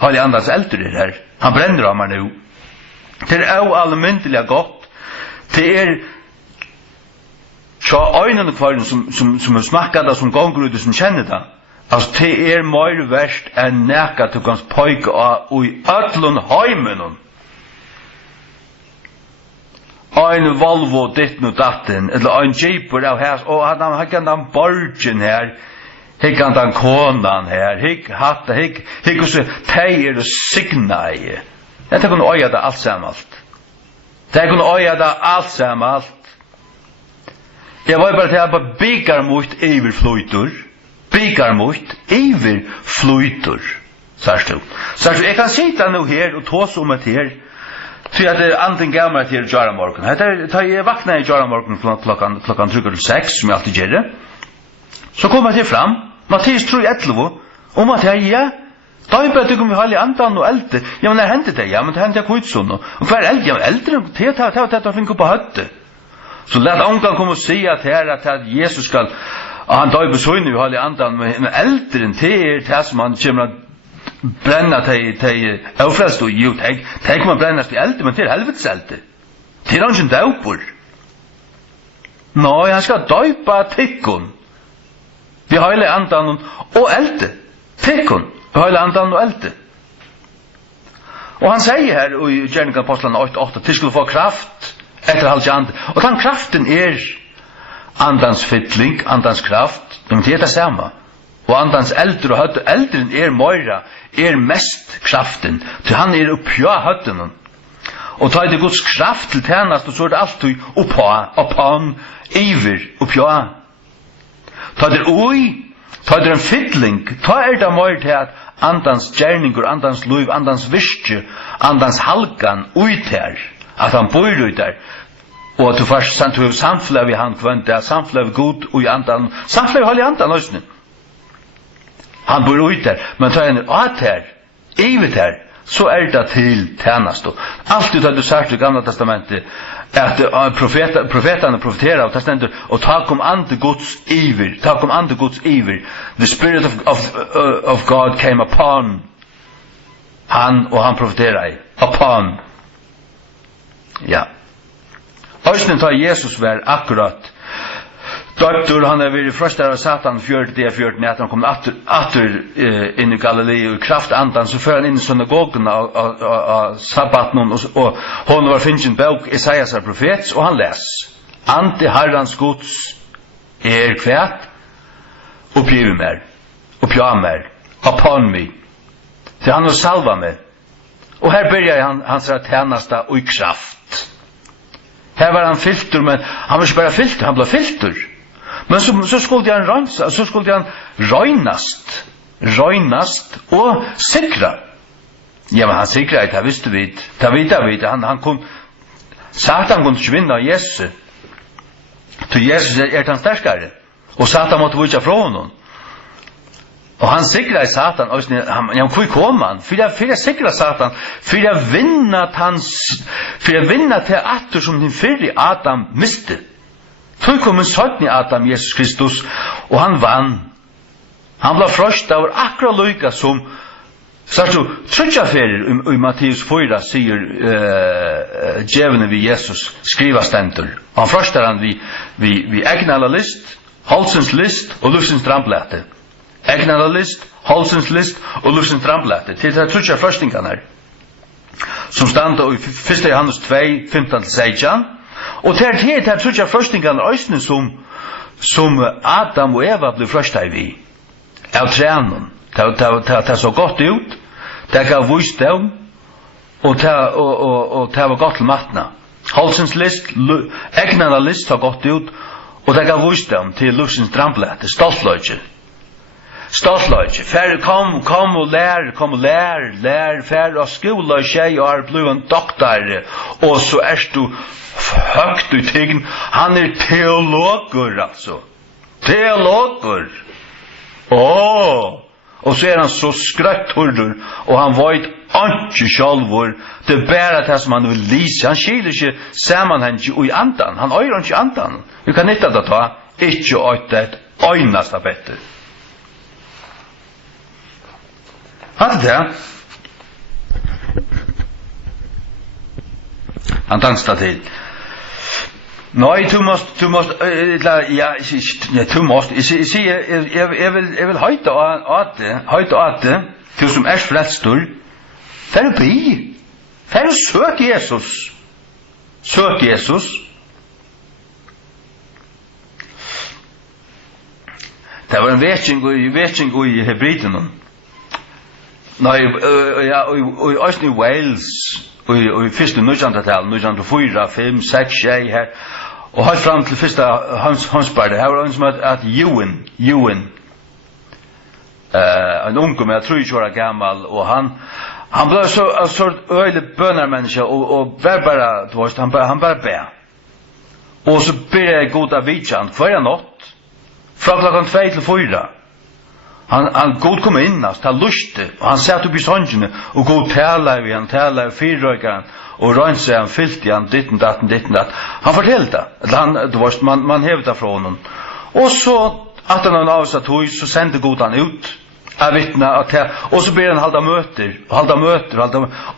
Har jeg andres eldre her? Han brenner av meg nå. Det er også allmyndelig godt. Det er så øynene kvar som smakker det, som gonger ut, som kjenner det. Altså, det er mer verst enn nekka til gans pøyke av og i ødlun heimen. Ein Volvo ditten og datten, eller ein Jeeper av her, og han har ikke en borgen her, Hik andan konan her, hik hatta, hik så teir og signai. Det kunne øya det alt samalt. Det kunne øya det alt samalt. Jeg var bare til at byggar mot iverfløytur. Byggar mot iverfløytur. Sars du, jeg kan sitta nu her og tås om et her, så at anden gav meg til Jara morgen. Jeg vakna i Jara morgen klokkan 3:06, som jeg alltid gjør. Så kom jeg til fram, Mattias 3:11, om at ja, da er bare tykker vi halv i andan og eldre. Ja, men det hendte det, ja, men det hendte jeg kvitsun. Og hver eldre, ja, eldre, det å finne på høtte. Så let ångan komme og si at her, at Jesus skal, han da er besøyne vi halv i andan, men eldre, det som han kommer brenna til avfrelst og jo, det kommer brennast i eldre, men til helvetes eldre. Til han ikke daupor. Nei, han skal døypa tikkun. Vi heile andan og elde. Tikkun, vi heile andan og elde. Og han sier her i Gjerningapostlene 8:8 til skulle få kraft etter halvt andre. Og den kraften andans fytling, andans kraft, men det det samme. Og andans eldre og høtte, eldren møyra, mest kraften, til han oppjå høtten. Og ta det Guds kraft til tjenest, og så det alltid oppå, iver, oppjå. Ta det en fytling, ta det møyra til at andans gjerninger, andans liv, andans virke, andans halkan, ut her, at han bor ut der, og at du først samflev i han kvønte, samflev god og i andan, samflev hold i andan også. Han bor ut der, men tar han at her, evet her, så det til tjenest. Alltid har du sagt i Gamla testamentet, at profetene profeterer av testamentet, og ta kom ande Guds iver, the spirit of God came upon han, og han profeterer upon. Ja. Øysten tar Jesus vær akkurat døptur, han vært først der av Satan 40 at han kom atter inn i Galilei i kraft andan, så fører han inn i synagogen av sabbaten, og hon var finnet bok Isaias profet, og han les ante Herrans Guds kvært oppgivet mer, oppgjør mer, upon me, til han var salva med. Og her begynner hans tjeneste og i kraft. Her var han filter, men han var ikke bare filter, han ble filter. Men så skulle han rensa, så skulle han røynast og sikra. Ja, men han sikra det visste vi, det vet han kunne, Satan kunne ikke vinne av Jesus. Til Jesus han sterkare, og Satan måtte vurja fra honom. Og han sikra Satan, han kunne komme han, for jeg sikra Satan, for jeg vinna til atter som den fyrre Adam miste. Så kom en sånn i Adam, Jesus Kristus, og han vann. Han ble frøst av akkurat lykka som, trutjaferer i Matteus 4 sier djevene vi Jesus skriva stendur. Han frøstar han vi egnala list, halsens list og lufsens tramplete. Egnala list, halsens list og lufsens tramplete. Til det trutja frøstingene her. Som standa i 1. Johannes 2, 15-16. Og til det trutja frøstingene øysene som Adam og Eva ble frøsta i vi. Av trænen. Det så godt ut. Det gav vist dem. Og det var godt til matna. Halsens list, egnana list så godt ut. Og det gav vist dem til lufsens tramplete. Stoltløyge. Færre kom og lær. Færre og skola og tjej og blevet en doktor. Og så du høgt ut ting. Han teologer, altså. Teologer. Og så han så skrøtturdur, og han veit ikke sjálfur, det bare det som han vil lise. Han skiljer ikke sammenheng i andan, han øyrer ikke andan. Vi kan nytta det ta, ikke øyte et øynast av etter. Hadde det? Han dansta til. Nei, du måst, jeg vil høyta at det, du som frelstur, for å bi, for å søke Jesus. Det var en vetching i Hebriden. Nei, ja, og i Wales, og i første 1904, 5, 6, 6 her, og helt fram til første Hansberg, her var en som at Ewan, en unge med 3 år gammal, og han ble så øyelig bønnermenneske, og bare, du vet, han bare ber. Og så ber jeg god av vidtjan, hver natt, fra klokken 2 til 4. Han god kom inn, han luste, og han satt opp i sånne, og god taler vi, han taler fyrrøkeren, og rønse han, fylte han, ditten, datten. Han fortalte det, du vet, man hevet det fra honom. Og så, at han av seg tog, så sendte god han ut, av vittna, og så ber han halda møter,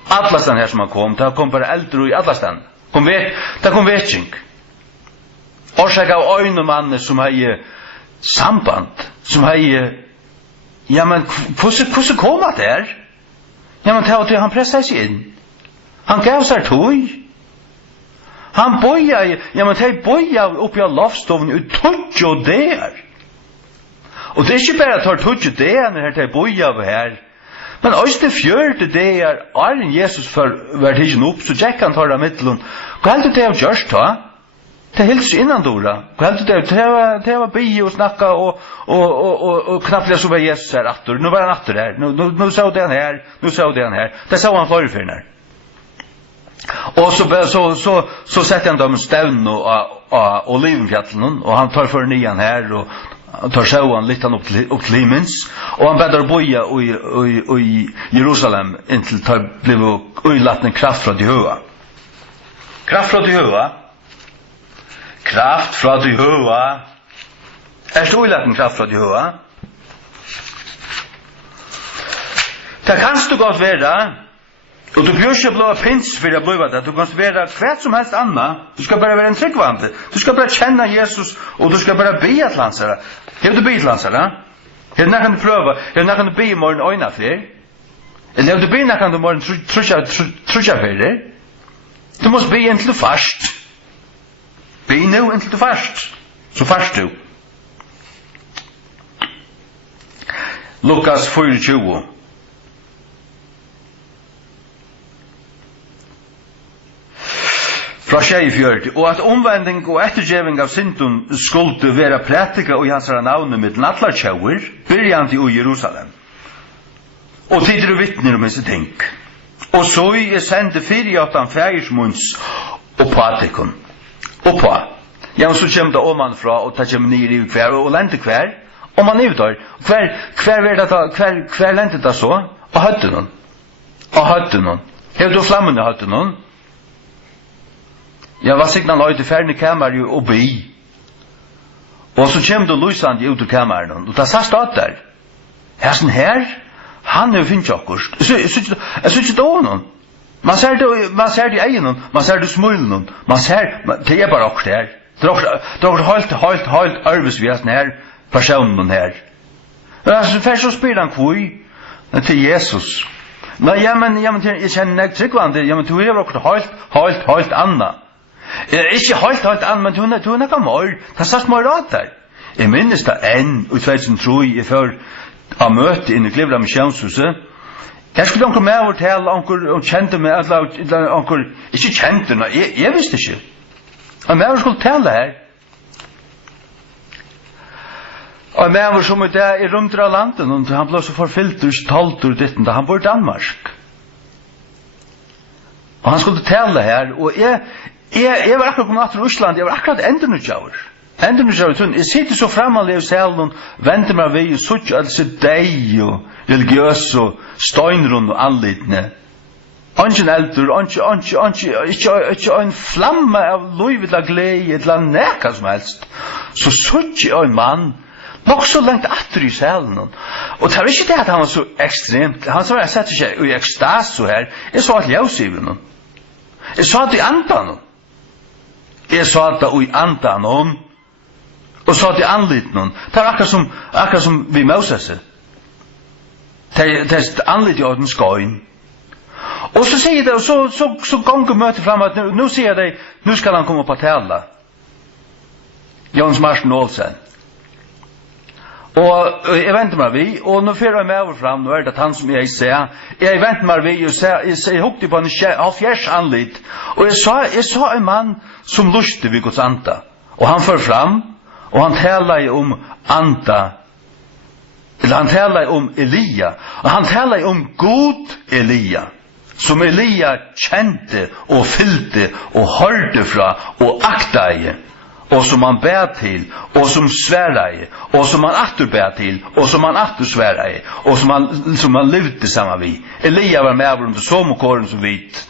alle stand her som han kom, det kom bare eldre i alle stand. Det kom vetjing. Årsak av øynemanne som hei samband, som hei, ja, men hvordan kom det der? Ja, men til han presset seg inn. Han gav seg tog. Han bøya, ja, men til bøya oppi av lovstoven ut tog og der. Og det er ikke bare at han tog og der når til bøya av her. Men også det fjørte der, Arjen Jesus for vært ikke opp, så Jack han tar av middelen. Hva er det det av gjørst da? Det hils innandora. Hva er det det var bi og snakka og knappt så var Jesus her atter. Nu var han atter her. Nu sa det han her. Det sa han flere for her. Og så setter han dem stevn og olivenfjallen, og han tar for nian her, og han tar sjåan litt han opp til Limens, og han bedder boja i Jerusalem inntil det ble uilatt en kraft fra de høa. Kraft fra de høa. Kraft fra de høa. Er det uilatt en kraft fra de høa? Det kanst du godt være. Og du bjør ikke blå pins for å bli det. Du kan være hvert som helst anna. Du skal bare være en tryggvante. Du skal bare kjenne Jesus, og du skal bare be et lansere. Har du be et lansere? Har du nærkant prøve? Har du nærkant be i morgen øyne for? Eller har du be nærkant i morgen trusja for? Du må be inntil du fast. Be nå inntil du fast. Så fast du. Lukas 24. Fra 24, og at omvending og ettergjeving av synden skulle være prætika og i hans navn med natlartjauer, byrjandi i Jerusalem. Og tidligere vittner om disse ting. Og så jeg sendte 48 fægersmunds oppatikon. Oppa. Ja, og så kommer det om man fra, og det kommer ned i hver, og lente hver. Og man utår, hver lente det så? Og høtte noen. Har du flammen i høtte noen? Ja, hva signar løy til færne kammer og bi. Og så kommer du lysande ut ur kammeren, og det er satt der. Hesten her, han er jo finnes akkurst. Jeg synes ikke det noen. Man ser det i egen, man ser det i smulen, man ser, det er bare akkurat her. Det er helt arbeidsvis her, personen her. Først så spyr han kvui til Jesus. Nei, ja, men jeg kjenner nek tryggvande, ja, men du er akkurat helt anna. Ikke helt annet, men du er nekka mår. Det er satt mår rart der. Jeg minnes det enn, og 2003, jeg før av møte inn i Glivra Misjonshuset. Jeg skulle anker med over til, anker kjente meg, anker, ikke kjente, jeg visste ikke. Og med over skulle tale her. Og med over som det er rundt av landet, og han ble så forfyllt og stolt ur ditten, da han bor i Danmark. Og han skulle tale her, og jeg var akkurat på natt i Osland, jeg var akkurat endernutjauer. Jeg sitter så fremalig i salen, venter meg ved, og sutt altså deg, og religiøs, og støynrund og anlitne. Anken eldur, ikke en flamme av loivet av glede, et eller annet neka som helst. Så sutt jeg en mann, nok så langt atter i salen. Og det var ikke det at han var så ekstremt, han sa jeg sett ikke i ekstase her, jeg så at ljøsiven. Jeg sa det i andan. Jeg sa det i andan og sa det i anliten. Det er akkurat som vi Moses. Det er anlit i den skøyen. Og så sier det, og så ganger møtet fram at nå sier det, nå skal han komme på tala. Jons Marsten Olsen. Og jeg venter meg vi, og nå fyrer jeg med over frem, nå det han som jeg ser, jeg venter meg vi, jeg hukte på en halvfjers anlitt, og jeg så en mann som luste vid Guds anda, og han fører frem, og han taler om anda, eller han taler om Elia, og han taler om god Elia, som Elia kjente og fylte og hørte fra og akta og som han ber til, og som sværer og som han atter ber til, og som han atter sværer og som han levde sammen vi. Elia var med om det sommerkåren som vit.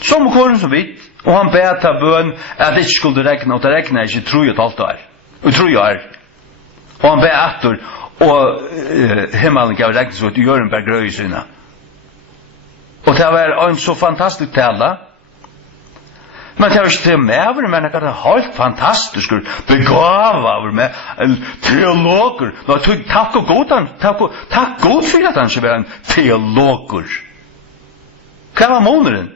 Sommerkåren som vit, og han ber til bøn at det ikke skulle regne, og det regner ikke 3,5 år. Og 3 år. Og han ber atter, og himmelen gav regnet så ut i Jørgenberg grøy i syna. Og det var en så fantastisk tale. Men det var ikke til med, men det var helt fantastisk begava med teologer. Takk og god, takk god for at han ikke var en teologer. Hva var måneden?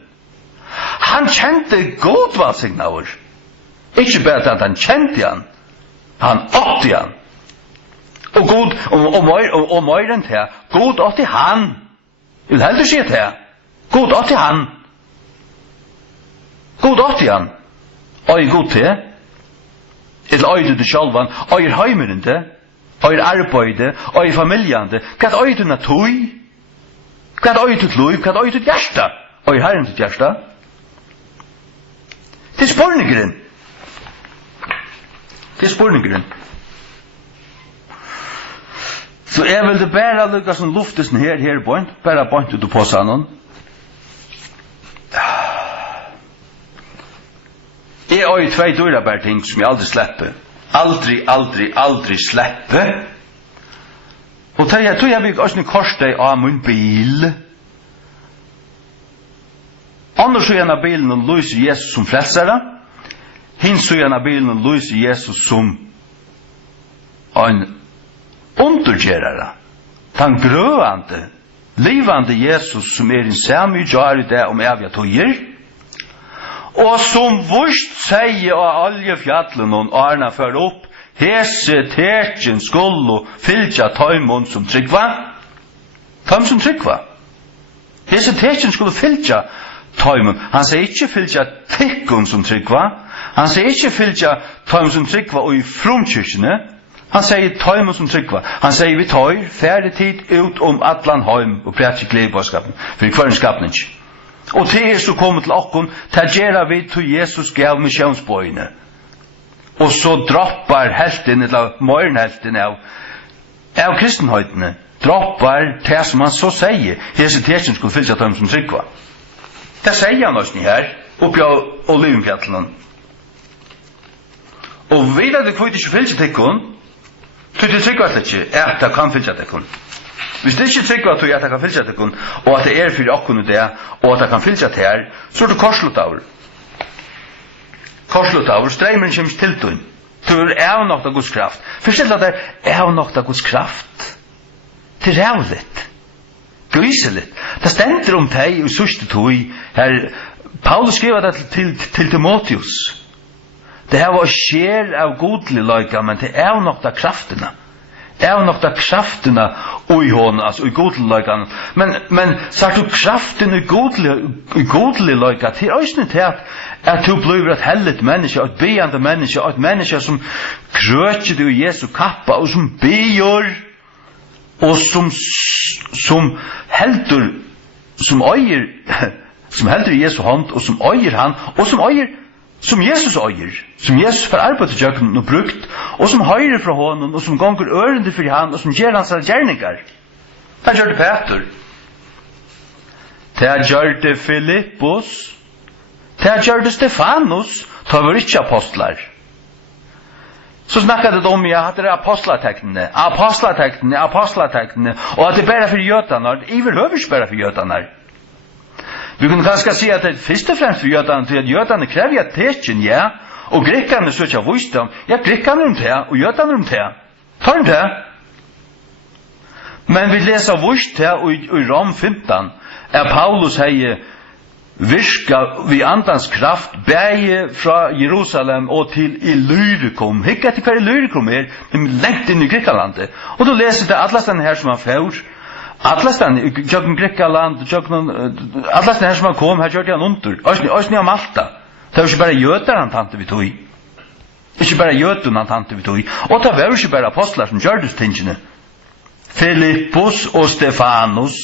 Han kjente god valgsignaver. Ikke bare at han kjente han åtte han. Og god, og mer enn det, god åtte han. Jeg vil heller si det. God åtte han. God åtte han. Øy god til. Eller øy til sjálvan. Øy heimerende. Øy arbeide. Øy familjande. Hva øy til natui? Hva øy til lov? Hva øy til hjärsta? Øy herren til hjärsta. Det spurningeren. Det spurningeren. Så jeg vil det bare lukka som luftesen her point. Bare point ut på sannon. Jeg har jo 2 dyrebære ting som jeg aldri slipper. Aldri slipper. Og jeg tror jeg vil også korste av min bil. Annars så gjerne bilen og lyser Jesus som frelsere. Hins så gjerne bilen og lyser Jesus som en undergjerere. Den grøvande, livande Jesus som en samme gjør i det om evige tøyer. Og som vurst sier av oljefjallen og Arna fører opp, hese tertjen skulle fylja tøymon som tryggva. Tøym som tryggva. Hese tertjen skulle fylja tøymon. Han sier ikke fylja tikkun som tryggva. Han sier ikke fylja tøymon som tryggva og i frumkyrkjene. Han sier tøymon som tryggva. Han sier vi tøyr færdig tid ut om Atlan heim og prætje gledebåskapen. For i kvarenskapen ikke. Og til så kommet til okkon, ta gjerra vi til Jesus gav missionsbøyene. Og så droppar helten, eller morgen helten av kristenhøytene, droppar det som han så sier, hese tersen skulle fylse dem som tryggva. Det sier han også her, oppi av Olivenfjallen. Og vi vet ikke ikke fylse tikkun, så det tryggva ikke, at det kan fylse tikkun. Hvis det ikke trykker at det kan fylse til kun, og at det for okkun det, og at det kan fylse til her, så det korslutavur. Korslutavur, streimen kommer til tøyn. Du av nok av Guds kraft. Forstell at det av nok av Guds kraft. Det rævligt. Gyselig. Det stender om deg i sørste tøy. Her, Paulus skriver det til Timotheus. Det her var skjer av godlig løyga, men det av nok av kraftene. Av nok av kraftene i hånden, altså i godløygan. Men sagt du kraften i godløyga, til øyne til at du blir et hellet menneske, et beande menneske, et menneske som krøtjer det i Jesu kappa, og som begjør, og som heldur, som heldur i Jesu hånd, og som øyer han, og som øyer som Jesus øyer, som Jesus får arbeidet til jøkken og brukt, og som høyrer fra hånden, og som gonger ørende for han, og som gjør hans gjerninger. Det gjør det Peter. Det gjør det Filippus. Det gjør det Stefanus. Det var ikke apostlar. Så snakket det om at det er apostlateknene, og at det bare er for jøtene, og det er vel ikke bare for jøtene. Vi kunne kanskje si at det først og fremst for jødene til at jødene krever tekjen, ja, og grekkene så ikke visdom, ja, grekkene om det, og jødene om det. Tar de det? Men vi leser vurs til i Rom 15, at Paulus heier virka vi andans kraft bæge fra Jerusalem og til Illyricum. Hikk etter hver Illyricum lengt inn i Grekkalandet. Og du leser det atlastan her som han får. Atlastan i Grekkaland, atlastan her som han kom, her kjørte han under. Øsni av Malta. Det var ikke bare jøder han tante vi tog. Ikke bare jøden han tante vi tog. Og det var ikke bare apostlar som gjørdes tingene. Filippus og Stefanus.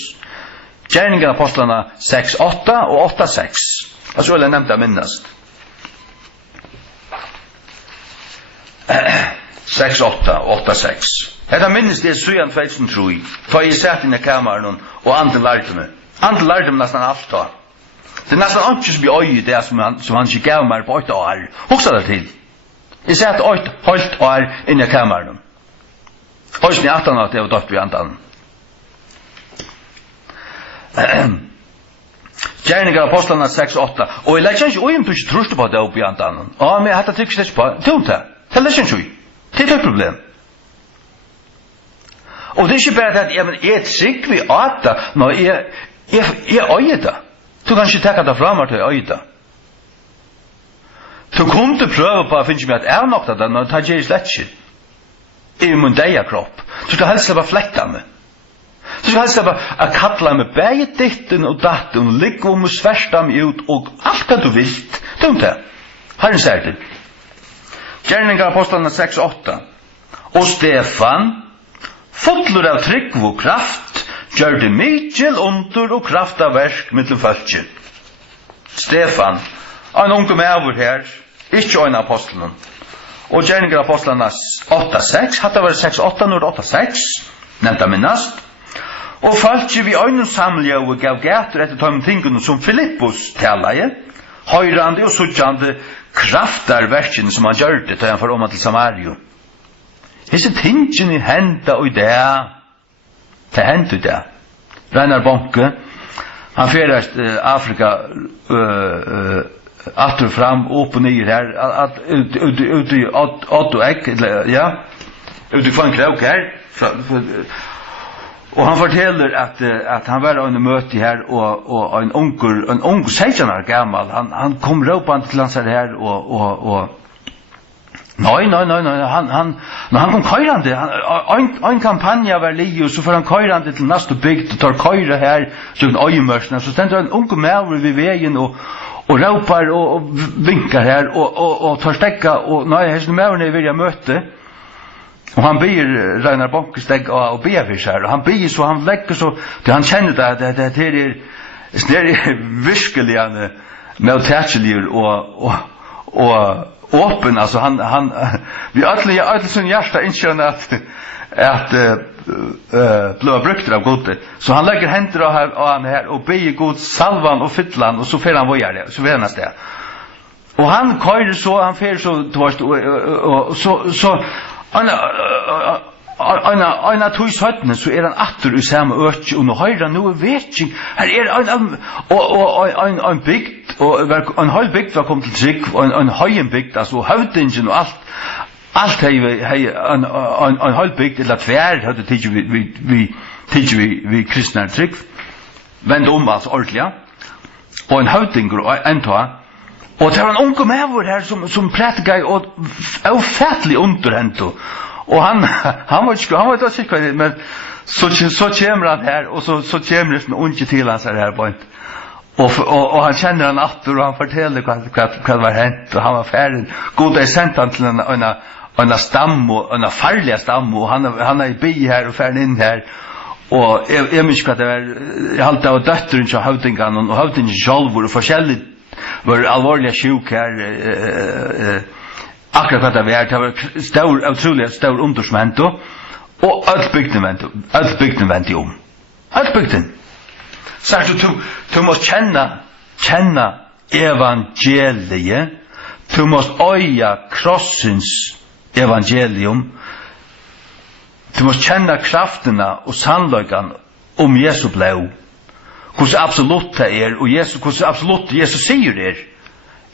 Gjerningar apostlarna 6:8 og 8:6. Altså vil jeg nevnt det minnast. 6:8 og 8:6. Hetta minnast det søyan 2003. For jeg satt inn i kameran og anden lærte meg. Anden lærte meg nesten alt da. Det er nesten ikke som i øye det som han ikke gav meg på 8 år. Hoksa det til. Jeg satt 8 år inn i kameran. Høysen i 18 år det var døpt vi andan. Gjerningar apostlarna 6:8. Og jeg lærer ikke om du ikke trøste på det oppi andan. Ja, men jeg hadde trykker ikke på. Tog det. Det lærer ikke. Det er et problem. Og det er ikke bare at jeg trygg vi åta når jeg øyer det. Du kan ikke takke det frem til øyer det. Du kunne prøve på å finne meg at jeg nok det når det gjør slett ikke. I min deia kropp. Du skal helst bare flekta meg. Du skal helst bare kalla meg bæge ditten og datten, ligge om og sversta meg ut og alt hva du vilt. Det er det. Herren sier det. Gjerningar apostlarna 6:8. Og Stefan, fotler av trygg og kraft, gjør det mykjel under og kraft av versk mittlum fölkje. Stefan, en unge medover her, ikke en apostlen. Og gjerningar apostlarna 8:6, hatt det var 6:8 når det 8:6, nevnt av minnast. Og fölkje vi øynene samlige og gav gater etter tøymen tingene som Filippus talaje, høyrande og suttjande kraftar verkene som han gjør det, da han får om til Samario. Hese tingene henta og det, det henta og det. Reinar Bonke, han ferast Afrika atter fram, opp og nyer her, ut i 8 egg, ja, ut i kvann krauk her, og han forteller at han var under møte her, og en ung 16 år gammal, han kom råpande til hans her, og Nei, når han kom køyrande, en kampanja var li, og så får han køyrande til næste bygd, og tar køyre her, så øyemørsene, så stender en unge maver ved veien, og råpar og vinkar her, og tar stekka, og nei, hesne maverne vil jeg møte, og han byr Reinar Bonke stegg og byr for seg, og han byr så, han legger så, til han kjenner det er virkelig møtetselig og åpen, altså han vi alle sin hjärsta innkjønner at blå brukter av gode, så han legger hender av han her, og byr god salvan og fytlan, og så fer han vojar det, så fer han sted. Og han køyrer så, han fer så, og så Aina tog søttene, så han atter i samme økje, og nå høyre noe vekking. Her en bygd, og en høy bygd var kommet til trygg, og en høyen bygd, altså høvdingen og alt hei en høy bygd, eller tvær, hadde tidlig vi kristne trygg, vende om altså ordentlig, og en høvdinger og en tog, og det var en unge medover her som prættegei og ufattelig underhendt, og han var da sikkert, men så kommer han her, og så kommer det en unge til hans her på og han kjenner han atter, og han forteller hva var hent, og han var ferdig. God, jeg sendte han til en stam, en farlig stam, og han er i by her, og ferdig inn her, og jeg minns hva det var, jeg halte av døtteren til høvdingen, og høvdingen selv var forskjellig, var alvorlig sjuk her, akkurat hva det var utrolig stor undersment, og alt bygden vent om. Alt bygden. Sagt du måst kjenne evangeliet, du måst øye krossens evangelium, du måst kjenne kraftene og sannløkene om Jesu blod, hvordan absolutt det er, og hvordan absolutt Jesus sier det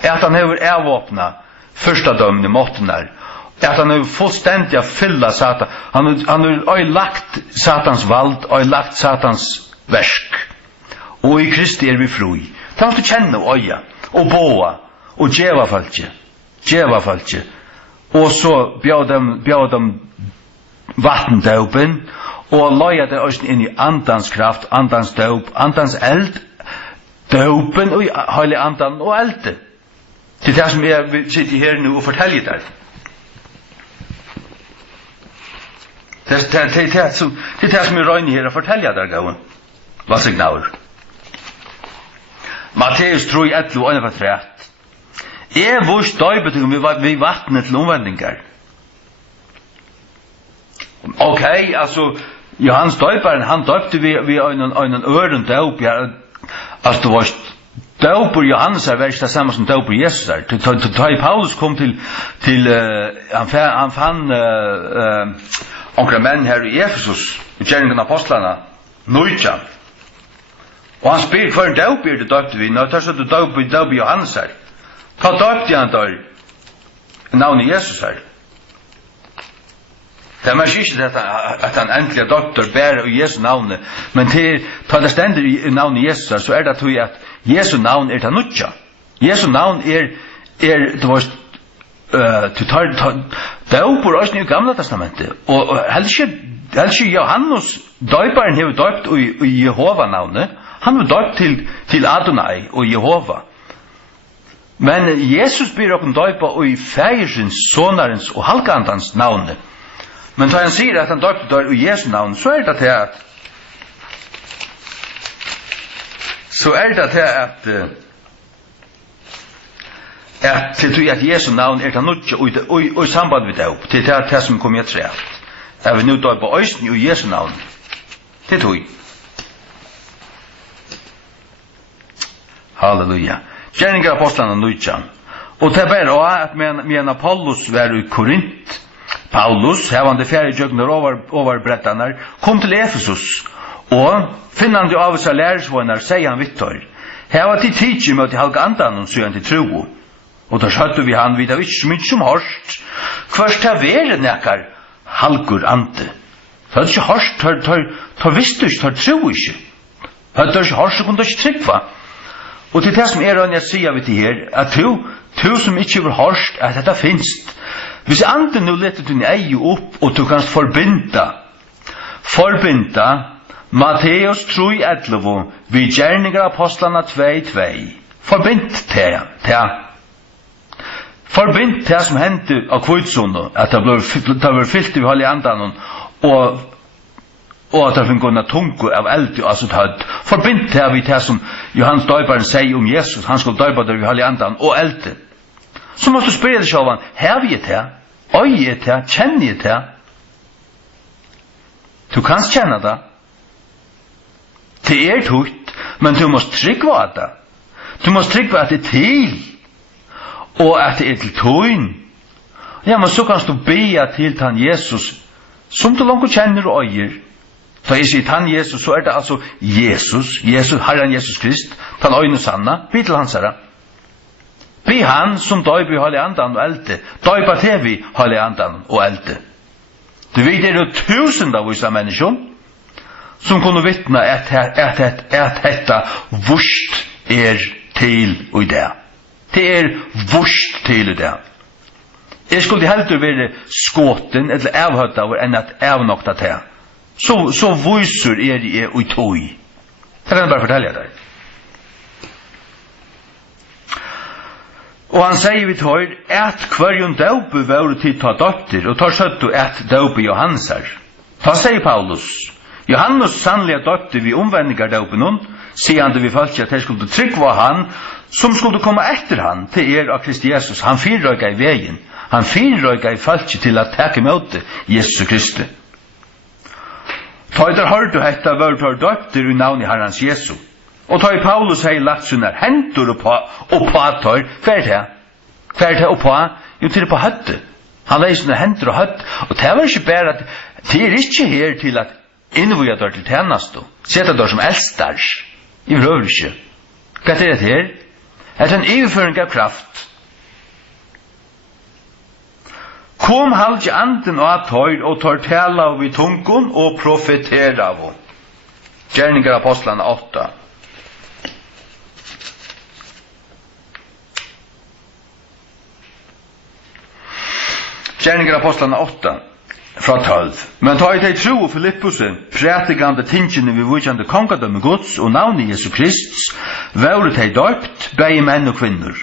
er at han har avåpnet første dømmen i måten her, at han har fullstendig fyllt Satan, han har lagt Satans vald, og lagt Satans versk. Og i Kristi er vi fri. Det måste känna och öja och boa och geva falche. Och så bjöd dem vattendåpen och löja det också in i andans kraft, andans dåp, andans eld, dåpen och helig andan och eld. Det är det som jag sitter här nu och fortäljer där. Det är det som jag röjner här och fortäljer där gåen. Vad signaler? Matteus 3:11 och 1:3. Vurs døybeting vi vattnet til omvendingar. Okej, alltså Johannes døyparen, han døypte vi en øren døp, ja, altså det var døper Johannes var ikke det samme som døper Jesus er. Da Paulus kom til han fann onkra menn her i Efesus, i Gjerningen av Apostlene, Nøytja. Og han spyr hver en døper det døpte vi, når det er så du døper Johannes her. Ta døpte han der, navnet Jesus her. Det er måske ikke at han endelig døpte bærer i Jesu navnet, men ta det stender i navnet Jesus her, så er det at Jesu navn er det nødja. Jesu navn er det var du tar døper også i Gamla testamentet, og helst ikke Johannes døperen har døpt i Jehova navnet. Han var døpt til Adonai og Jehova. Men Jesus blir okken døypa i Fægersens, Sonarens og Halkandans navnet. Men da han sier at han døypa i Jesu navn, så er det til at Jesu navn er det nødja og i samband med døp. Det er det som kommer til at jeg vil nå døypa øysten i Jesu navn. Det tog. Halleluja. Gjerninger av Apostlene nødja. Og det var også at medan Apollos var i Korint, Paulus, hevande færgjøgner overbrettene, kom til Efesus, og finnande av seg lærersvåner, sier han vittor, heva til tidsi med til halga andan og søgn til tro. Og da skjøtte vi han vidt av ikke mye som hørst, hverst til være nekkar halgur ande. Det er ikke hørst, tar visst du ikke, tar tro ikke. Det er ikke hørst, så kunne du ikke tryggva. Og til det som jeg sier vi til her, at tro som ikke vil hørst, at dette finst. Hvis anden nu leter din eie opp, og du kan forbinda Matteus 3:11 vi Gjerninger av Apostlene 2:2. Forbind det som hendte av Kvitsundet, at det ble fyllt i Hellige Andan, og at det finner gående tungo av eld og altså tødd. Forbind det vi det som Johannes døyperen sier om Jesus, han skulle døypa der i Hellige Andan og eld. Så måste du spørre deg selv, har vi det? Øye det? Kjenner jeg det? Du kan kjenne det. Det er tukt, men du måste trykva av det. Du måste trykva at det er til, og at det er til tøyen. Ja, men så kan du be til han Jesus, som du langt kjenner og øyer. Da jeg sier han Jesus, så er det altså Jesus, Herren Jesus Krist, han øyne sanna, be til hans herre. Be han som døyper i Hellige Andan og elde, døyper til vi Hellige Andan og elde. Du vet, det er jo tusendavis av mennesker som kunne vittne at dette vurst er til i det. Det er vurst til i det. Jeg skulle heller være skåten eller avhøtt av enn at avnokta til. Så viser jeg i tog. Det kan jeg bare fortelle deg. Og han sier vi tog at hverjon døpe var til ta døpter, og tar søtt at døpe Johannes her. Da sier Paulus, Johannes sannlig døpte vi omvendinger døpen hun, sier vi følte at jeg skulle tryggva han, som skulle komme etter han, til av Kristi Jesus. Han fyrrøyga i veien. Han fyrrøyga i følte til at takke møte Jesus Kristi. Ta der har du hetta vart har døpter i navn i Herrens Jesu. Og ta i Paulus hei lagt sånne hendur og på tar, hver til og på, jo til på høtte. Han leis sånne hendur og høtt, og det var ikke bare at det er ikke her til at innvoja der til tjenest, seta der som elstars, i vrøver ikke. Hva er det her? Det er en overføring av kraft. Kom halvt anden og at høyr og tar tala av i tungun og profetera av. Gjerninger av Apostlene 8. Gärningar apostlarna 8 fra 12. Men ta i teg tro Filippusen, prætikande tingene vi vujande kongadømme Guds og navnet Jesu Krist, våre teg døpt, begge menn og kvinner.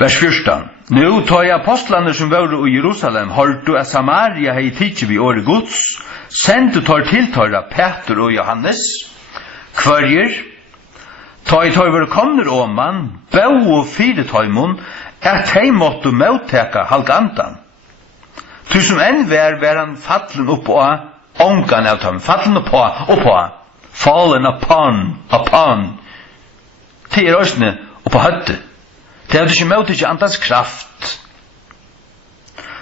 Vers 14. Nu tar jeg apostlene som var i Jerusalem, hørte at Samaria hei tidsi vi året Guds, sendte tar tiltøyra Peter og Johannes, kvarger, ta i tøy var kommer om man, bau og fire tøymon, at hei måtte møtteka halgandan. Tu som enn var han fallen oppå, ångan av tøym, fallen oppå, fallen upon, til røysene oppå høtte. Det hadde ikke møtt ikke andans kraft.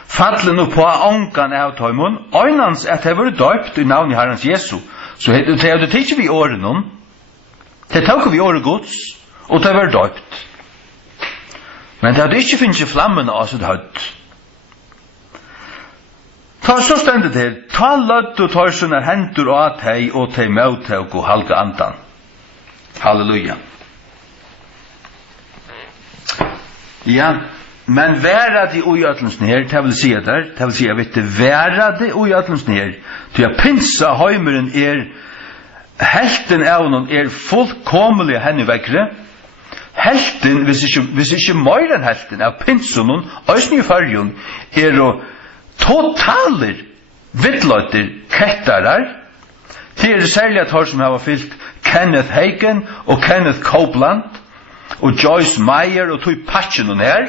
Fallen oppå ångan av tøymon, øynans at det var døypt i navn i Herrens Jesu, så det hadde ikke vi året noen, det tok vi året Guds, og det var døypt. Men det hadde ikke finnet flammen av sitt høtt. Ta så stendet til, ta lødd og tar sånne hendur av teg og teg møtteg og halga andan. Halleluja. Ja, men væra de ugjøtlens ned, det vil si at det vil si at vet det, væra de ugjøtlens ned, til at pinsa heimeren helten av noen fullkomelig henne vekkere, helten, hvis ikke mer enn helten av pinsunnen, òsne i fargen, totaler vittløyter kettarar, til særlig at som har fyllt Kenneth Hagen og Kenneth Copeland, og Joyce Meyer og tog patchen og her,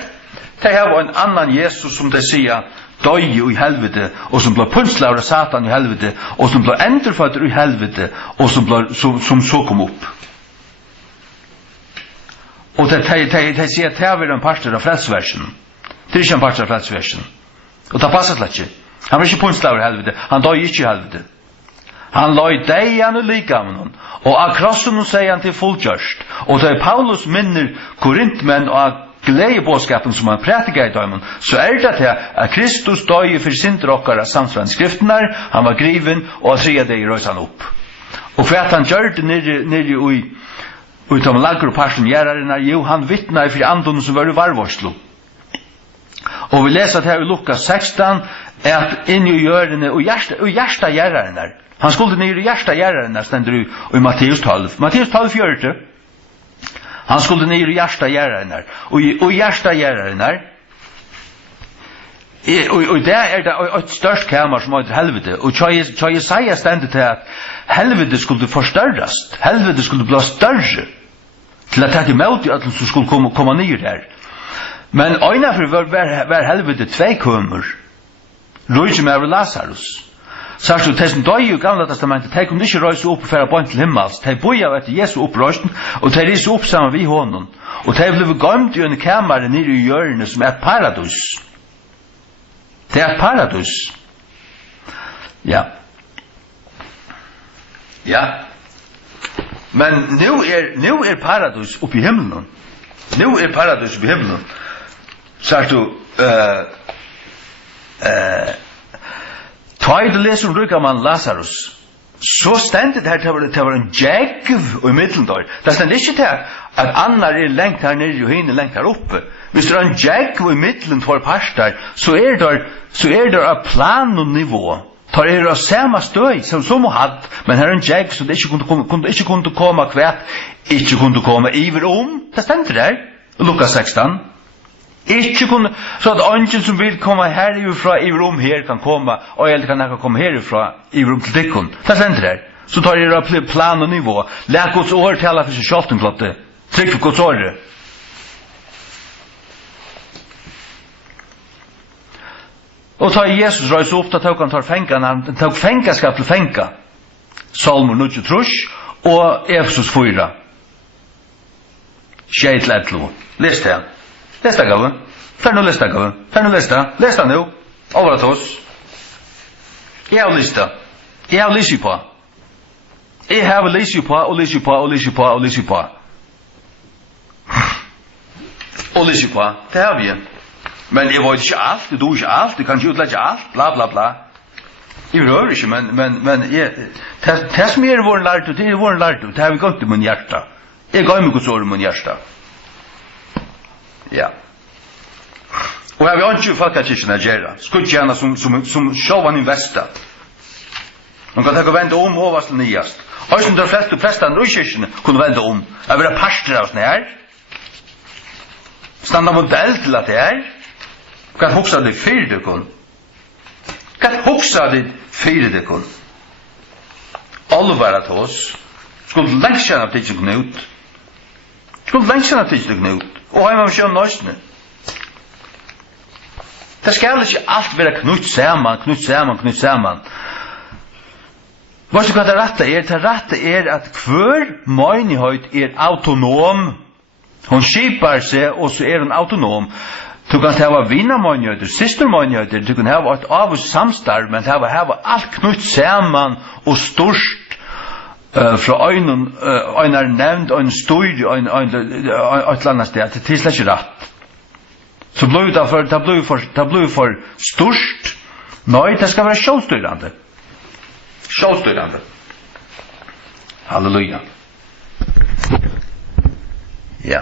de har en annan Jesus som de sier døy i helvete, og som blir punslaur av Satan i helvete, og som blir endurføtter i helvete, og som så kom opp. Og de sier at det er en parter av fredsversen. Det er ikke en parter av fredsversen. Og det passer slett ikke. Han blir ikke punslaur i helvete, han døy ikke i helvete. Han løy deian og likamnen, og av krossen sier han til fullgjørst. Og da Paulus minner korintmenn og av gledebåskapen som han prætiker i dømen, så det til at Kristus døy for synder okkar av samsvann skriftene, han var griven, og av tredje deg røys han opp. Og for at han gjør det nere i de lager og parsen gjerrarene, jo, han vittnar for andon som var i varvarslo. Og vi leser her i Lukas 16, at inn i hjørene og hjärsta gjerrarene, han skulle ned i hjärsta gjerrarene, stender i Matteus 12. Matteus 12, 4. Han skulle ned i hjärsta gjerrarene. Og i hjärsta gjerrarene, og det det et størst kammer som heter helvete. Og tja Jesaja stender til at helvete skulle forstørres. Helvete skulle bli større. Til at det imot i at som skulle komme ned der. Men øynafri var helvete tvei kummer. Røyse med Lazarus. Sars du tesen døy i gamla testamentet, de kunne ikke røyse opp og fære bønt til himmels, de bøy av etter Jesu opprøsten, og de røyse opp sammen vi hånden, og de ble gømt i en kamer nere i hjørnet som et paradis. Det et paradis. Ja. Ja. Men nu paradis oppe i himmelen. Nu paradis oppe i himmelen. Sars du, ta i det leser om røykamann Lazarus, så stendet her til var en djegv i middelen. Det stendet ikke til at annar lengt her nere og henne lengt her oppe. Hvis det en djegv i middelen for parster, så det av plan og nivå. Det av samme støy som må hatt, men her en djegv så det ikke kunne komme kvært, ikke kunne komme iver om. Det stendet der, Lukas 16. Ikke kunne, så at angel som vil komme herifra i rom her kan komme, og eller kan komme herifra i rom til dikken. Det stender der. Så tar dere plan og nivå. Lær Guds år til alle for seg kjolten klotte. Trykk for Guds året. Og ta Jesus røys opp, da tok han tar fengan, han tok fengaskap til fenga. Salmur 93 og Efesus 4. Skjeit lettlo. Les det. Les det, Gave. Fær nå lista, Gave. Fær nå lista. Les det nå. Overat oss. Jeg har lista. Jeg har lyst på. Jeg har lyst på, og lyst på, og lyst på, og lyst på. Og lyst på. Det har vi. Men jeg vet ikke alt, det er ikke alt, det kan ikke utlegge alt, bla bla bla. Jeg rører ikke, men det som er våren lært, det er våren lært, det har vi gått i min hjärta. Jeg går med Guds år i min hjärta. Ja. Og her vi ikke folkekirken å gjøre. Skulle gjerne som sjåvan investa. Man kan tenke å vende om overast til nyast. Og som de fleste prestene i kirkene kunne vende om. Jeg vil ha pastor av sånne her. Standa modell til at det er. Kan hoksa det fyrir det kun. Kan hoksa det fyrir det kun. Alvara til oss. Skulle lengst kjenne at det ikke kunne ut. Skulle lengst kjenne at det ikke kunne ut. Og har man sjøen nøysene. Det skal ikke alt være knutt saman. Hva skal det rette er? Det rette er at hver menighet er autonom. Hon skipar seg, og så er hun autonom. Du kan ha vinnermenigheter, systermenigheter, du kan ha et av samstarv, men det ha alt knutt saman og størst fra øyne nevnt, øyne støyde, et eller annet sted, det er slett ikke rett. Så blir det for størst. Nei, det skal være sjålstyrande. Sjålstyrande. Halleluja. Ja.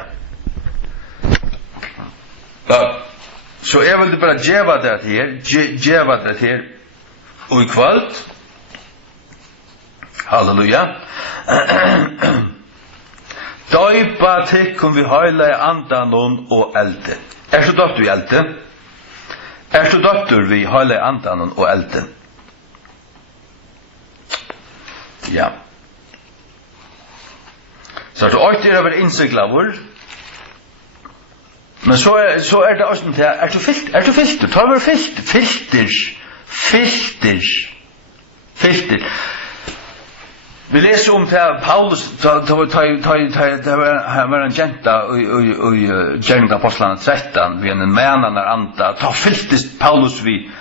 Så jeg vil bare djeva det her, og i kvalt. Halleluja. Døypa tikkum vi høyla i andan og elde. Er så døttur i elde? Er så døttur vi høyla i andan og elde? Ja. Så det er over innsiklavur. Men så er det også til, er du filter? Ta over filter. Vi leser om til Paulus, det var en jenta i Gjerning Apostlene 13, ved en menande anda, ta filtest Paulus vi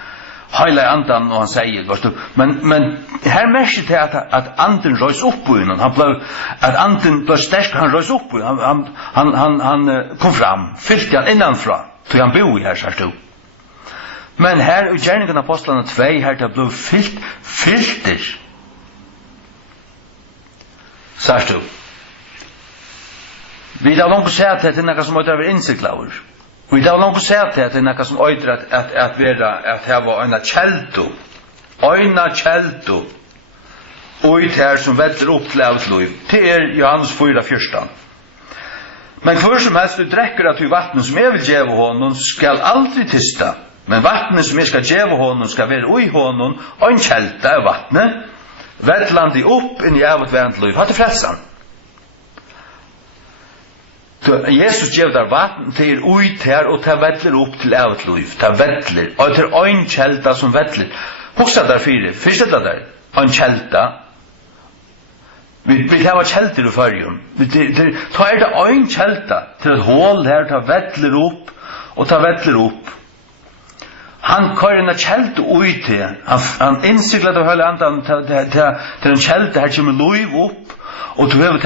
heila andan, og han sier, men her merker til at anden røys opp på henne, at anden ble sterk, han røys opp på henne, han kom fram, fylte han innanfra, til han bo i her, sier du. Men her i Gjerningen Apostlene 2, her det ble filter, sier du. Vi har langt å se at det er noe som måtte være innsiktlaver. Vi har langt å se at det er noe som øyder at det var øyne kjeldo. Og det her som velter opp til avsliv. Det er Johannes 4:14. Men hver som helst du drekker at du vattnet som jeg vil gjeve honom skal aldri tista. Men vattnet som jeg skal gjeve honom skal være ui honom og en kjelda av vattnet. Vettlandi opp inn i avet verant liv. Hatt er frelsan. Jesus gjev der vatn til ut her og ta vettler opp til avet liv. Ta vettler. Og til ein kjelda som vettler. Hoksa der fire. Fyrstella der. Ein kjelda. Vi tar kjelder i fargen. Ta er det ein kjelda til et hål her. Ta vettler opp. Og ta vettler opp. Han kör en kjeld ut til. Han innsiklet av hele andan til en kjeld her kommer lov opp. Og du har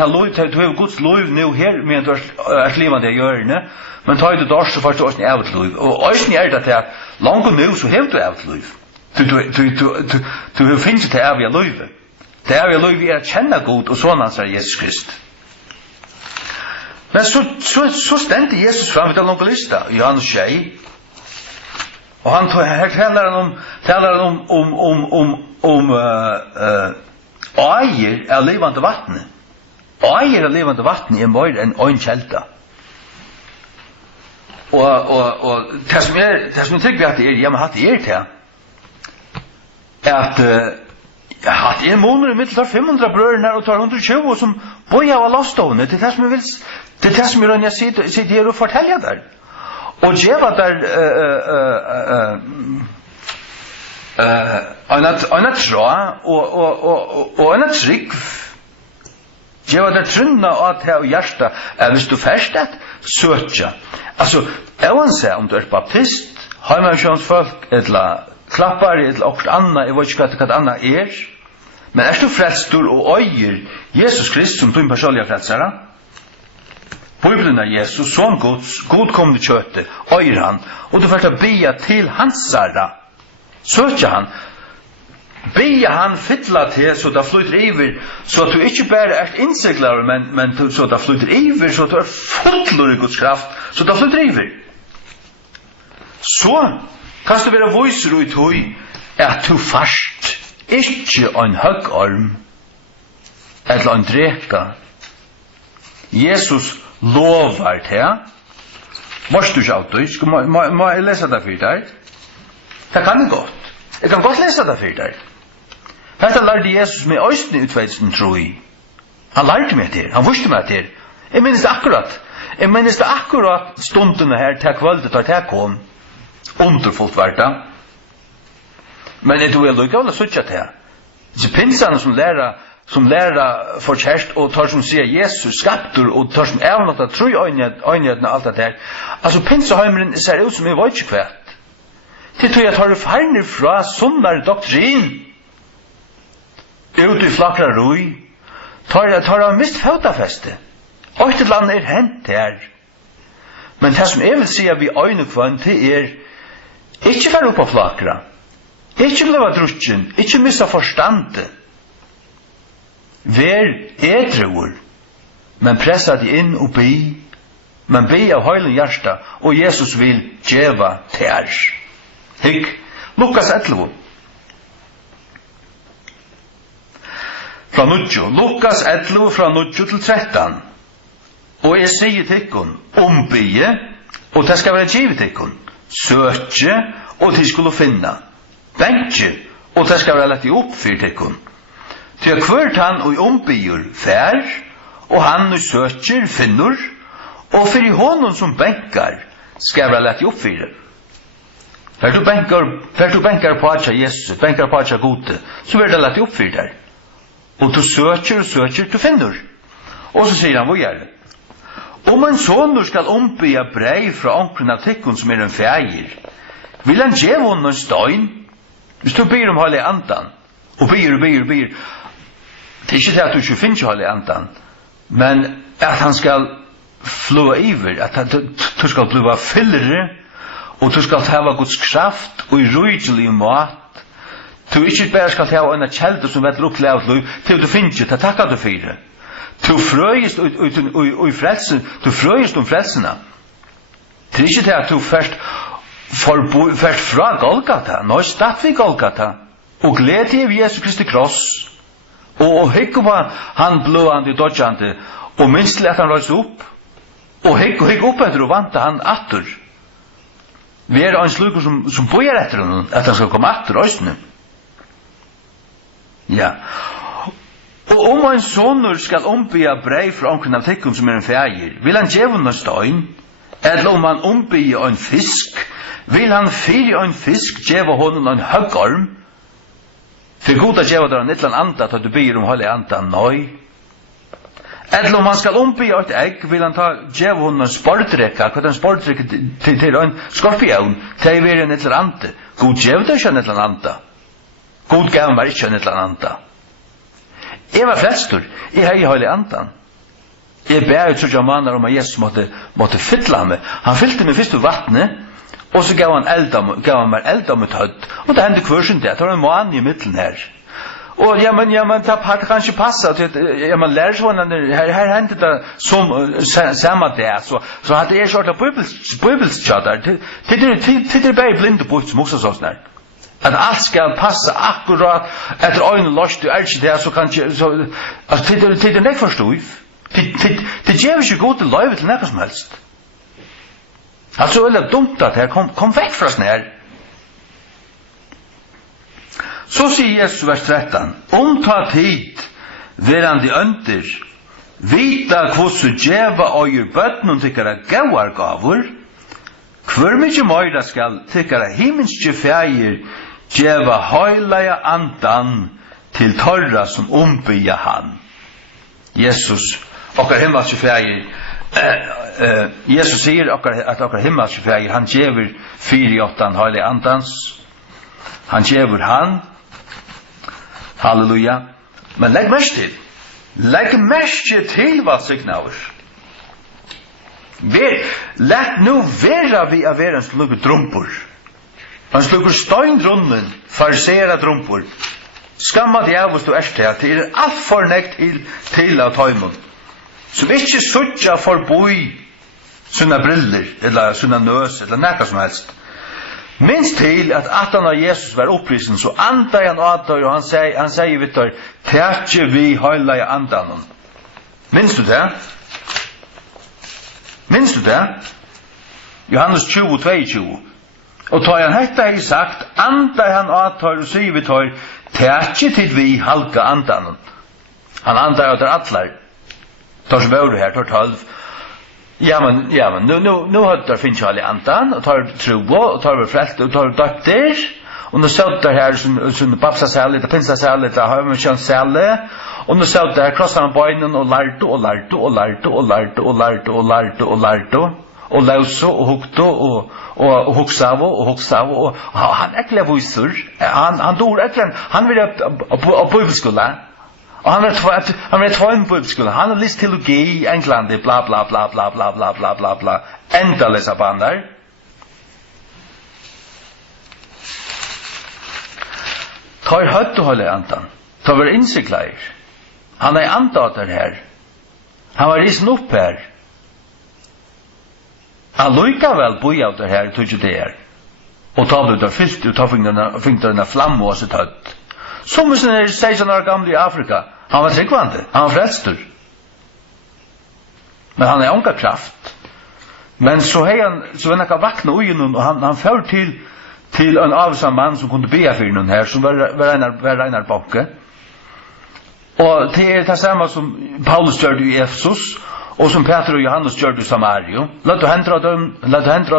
Guds lov nu her, men du er livande i hjørne. Men ta det dårst, så får du også en evet lov. Og også er det at langt og nu så har du evet lov. Du finnes til evige lov. Det evige lov er å kjenne god, og sånn han sier Jesus Krist. Men så stendte Jesus fram ved den lange lista, Johannes 6. Og han taler om eier av levande vattnet. Eier av levande vattnet er mer enn ein kjelda. Og det som jeg tykker at det er, jeg må hatt det til, at jeg har hatt en måned i middel, tar 500 brødene og tar 120 som boi av lastående. Det er det som jeg vil, det er det som jeg sitter her og forteller der. Og djeva der anna tra og anna trygg djeva der trunna at her og hjärsta hvis du ferstet søtja altså evanse om du er baptist heimansjonsfolk eller klappar eller okkur anna jeg vet ikke hva anna er men er du frelstur og øyer Jesus Krist som du personlige frelsere Bibelen er Jesus, som God kom til kjøttet, øyer han, og du får bia til hans herra. Søkja han, be han fylla til så det flyter iver, så at du ikke bare er innsiklar, men så det flyter iver, så at du er fullur i Guds kraft, så det flyter iver. Så kan du være voiser ut høy, at du fast ikke en høg arm, eller en dreka. Jesus lovar til, måst du ikke av det, må jeg lese det for deg? Det kan jeg godt. Jeg kan godt lese det for deg. Dette lærte Jesus med øysten utvedelsen, tror jeg. Han lærte meg til, han visste meg til. Jeg minnes det akkurat. Jeg minnes det akkurat stundene her til kvöldet da jeg kom. Underfullt vært det. Men jeg tror jeg lukker alle suttja til. Så pinsene som lærer for kjærst, og tar som sier Jesus skaptur, og tar som evnått at tro i øynheten og alt det der. Altså pinsehøymeren ser ut som jeg vet ikke hvert. Det tror jeg tar færner fra sunnar doktrin. Ut i flakra roi. Tar av mist fotafeste. Øytet land hent her. Men det som jeg vil si vi øynekvann til ikke færre opp på flakra. Ikke leva drutjen. Ikke missa forstande. Vær edruer, men pressa de inn og bi, men bi av høylen hjärsta, og Jesus vil djeva ter. Hygg, Lukas 11. Fra 9, Lukas 11 fra 9 til 13. Og jeg sier tikkun, bie, og det skal være givet tikkun, søtje, og de skulle finna, bentje, og det skal være lett i opp for tikkun. Til hvert han og ombyr fær, og han og søker finner, og for i hånden som benkar skal være lett i oppfyre. Fær du benkar på atja Jesus, benkar på atja gode, så blir det lett i oppfyre der. Og du søker, du finner. Og så sier han, hvor gjør det? Om en sonur skal ombya brei fra onkren av tikkun som en fægir, vil han djeva honom støyn? Hvis du byr om halve andan, og byr, det ikke det at du ikke finner halve andan, men at han skal flå iver, at du skal bli fyllere, og du skal hava Guds kraft, og i rydelig mat, du ikke bare skal hava en kjelde som vet opp lavt liv, til du finner ikke, det takker du for. Du frøyest i frelsen, du frøyest om frelsena. Det ikke det at du først fra Golgata, nå start vi Golgata, og glede av Jesu Kristi kross, og hikk på han blåande, dodjande, og minst til at han røys opp, og hikk opp etter og vante han atter. Vi en sluker som bøyer etter han, at han skal komme atter røysene. Ja. Og om en sonur skal ombya brei fra onkren av tikkun som en fægir, vil han djeva noen støyn, eller om han ombya en fisk, vil han fyri en fisk djeva honom en høggarm, for goda djeva der han etlan anda, at du byr om halve anda, nøy. Eller om han skal ombya et egg, vil han djeva honom en spordrekka, hva en spordrekka til en skorpion, til vi en etlan anda. God djeva der ikke en etlan anda. God gav meg ikke en etlan anda. Jeg var frelstur, jeg hei halve andan. Jeg ber ut så manar om at Jesus måtte fylla meg. Han fyllte meg først ur vattnet, og så gav han meg eld om et hødd. Og det hendte kvarsen det var en mann i middelen her. Og ja, men det har kanskje passet, ja, man lærer sånn, her hendte det som samme det, så hadde jeg kjørt av bibelskjadar, til bare blinde på ut som også sånn her. At alt skal passe akkurat etter øynene løst, du ikke det, så kanskje, til det nek forstod. Det gjør ikke god til løyve til nekka som helst. Altså, det er dumt at det kom vekk fra sånn her. Så sier Jesus vers 13, ta tid, verandi ønder, vita hvordan djeva øyer bøtten tykkara gauar gavur, hver mykje møyra skal tykkara himmelske fægir djeva høylaja andan til torra som ombya han. Jesus, okkar himmelske fægir, Jesus sier at okkar himmelske fægir, han djever 4-8 høylaja andans, han djever han, halleluja, men legg mest til hva signaver. Lett nu vera vi av en slukke drumpur. En slukker støyndrunnen, farisera drumpur. Skamma dig av hvis du her, det alt for nekt til av tøymon. Som ikke suttja forboi sina briller, eller sina nøs, eller nekka som helst. Minst til at han av Jesus var opprisen, så andar han åter, og han sier vittar, tætje vi høyla i andanen. Minst du det? Minst du det? Johannes 20:22. Og tar han hetta i sagt, andar han åter, og sier vittar, tætje til vi halka andanen. Han andar åter atlar. Tar som var her, tar 12. Ja, men, nu har det finnes alle andan, og tar tro, og tar frelt, og tar døtter, og nu satt det her som babsa særlig, det pinsa særlig, det har vi kjønt særlig, og nu satt det her, krosset han bøynen, og lærte, og lærte, og lærte, og lærte, og lærte, og lærte, og lærte, og løse, og hukte, og huksav, og han ekkelig viser, han dår ekkelig, han vil ha bibelskola, og han vet tvøyn på bibelskolen. Han har lyst teologi i England, bla bla bla bla bla bla bla bla bla. Enda lesa bandar. Tar høtt og holde andan. Tar var innsikleir. Han er andater her. Han var risen opp her. Han lukka vel boi av det her, tog ikke det her. Og ta det der fyllt, og ta fingrarna flamme og sitt høtt. Som hvis han 16 år gammal i Afrika. Han var tryggvande, han var frelstur. Men han er unga kraft. Men så var han ikke vakna ui noen, og han fører til en avsam mann som kunne bea for noen her, som var Reinar Bakke. Og det det samme som Paulus gjør i Efesus, og som Peter og Johannes gjør i Samario. Lad du hendra dem,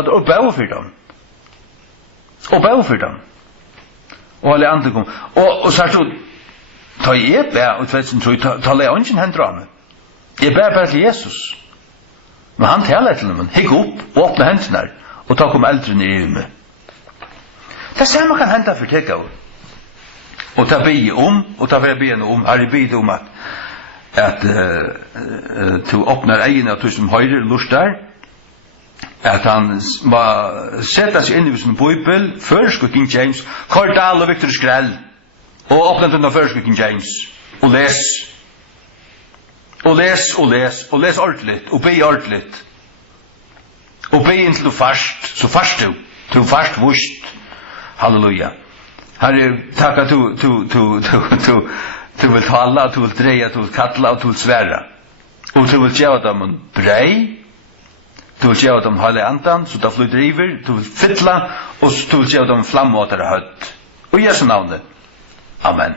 og bau for dem. Og bau for dem. Og alle andre kom. Og så så ta jeg bæ og tvetsen tror ta le ungen hendra meg. Jeg bæ bare til Jesus. Men han taler til dem, hegg opp, åpne hendene, og ta kom eldre ned i meg. Det samme kan hende for teg av. Og ta be om, og ta for be om, er det be om at du åpner egene av du som høyre lustar, at han må sette seg inn i sin bibel, først King James, Kordal og Victor Skrell, og åpne den av først King James, og les. Og les ordentligt, og be ordentligt. Og be inntil du fast, så fast du fast vust. Halleluja. Herre, takk at du vil tala, du vil dreia, du vil kalla, og du vil sværa. Og du vil gjøre dem en brei, du vil gjøre dem hele andan, så da flytter iver, du vil fytla, og du vil gjøre dem flammåter høtt. Og i Jesu navnet. Amen.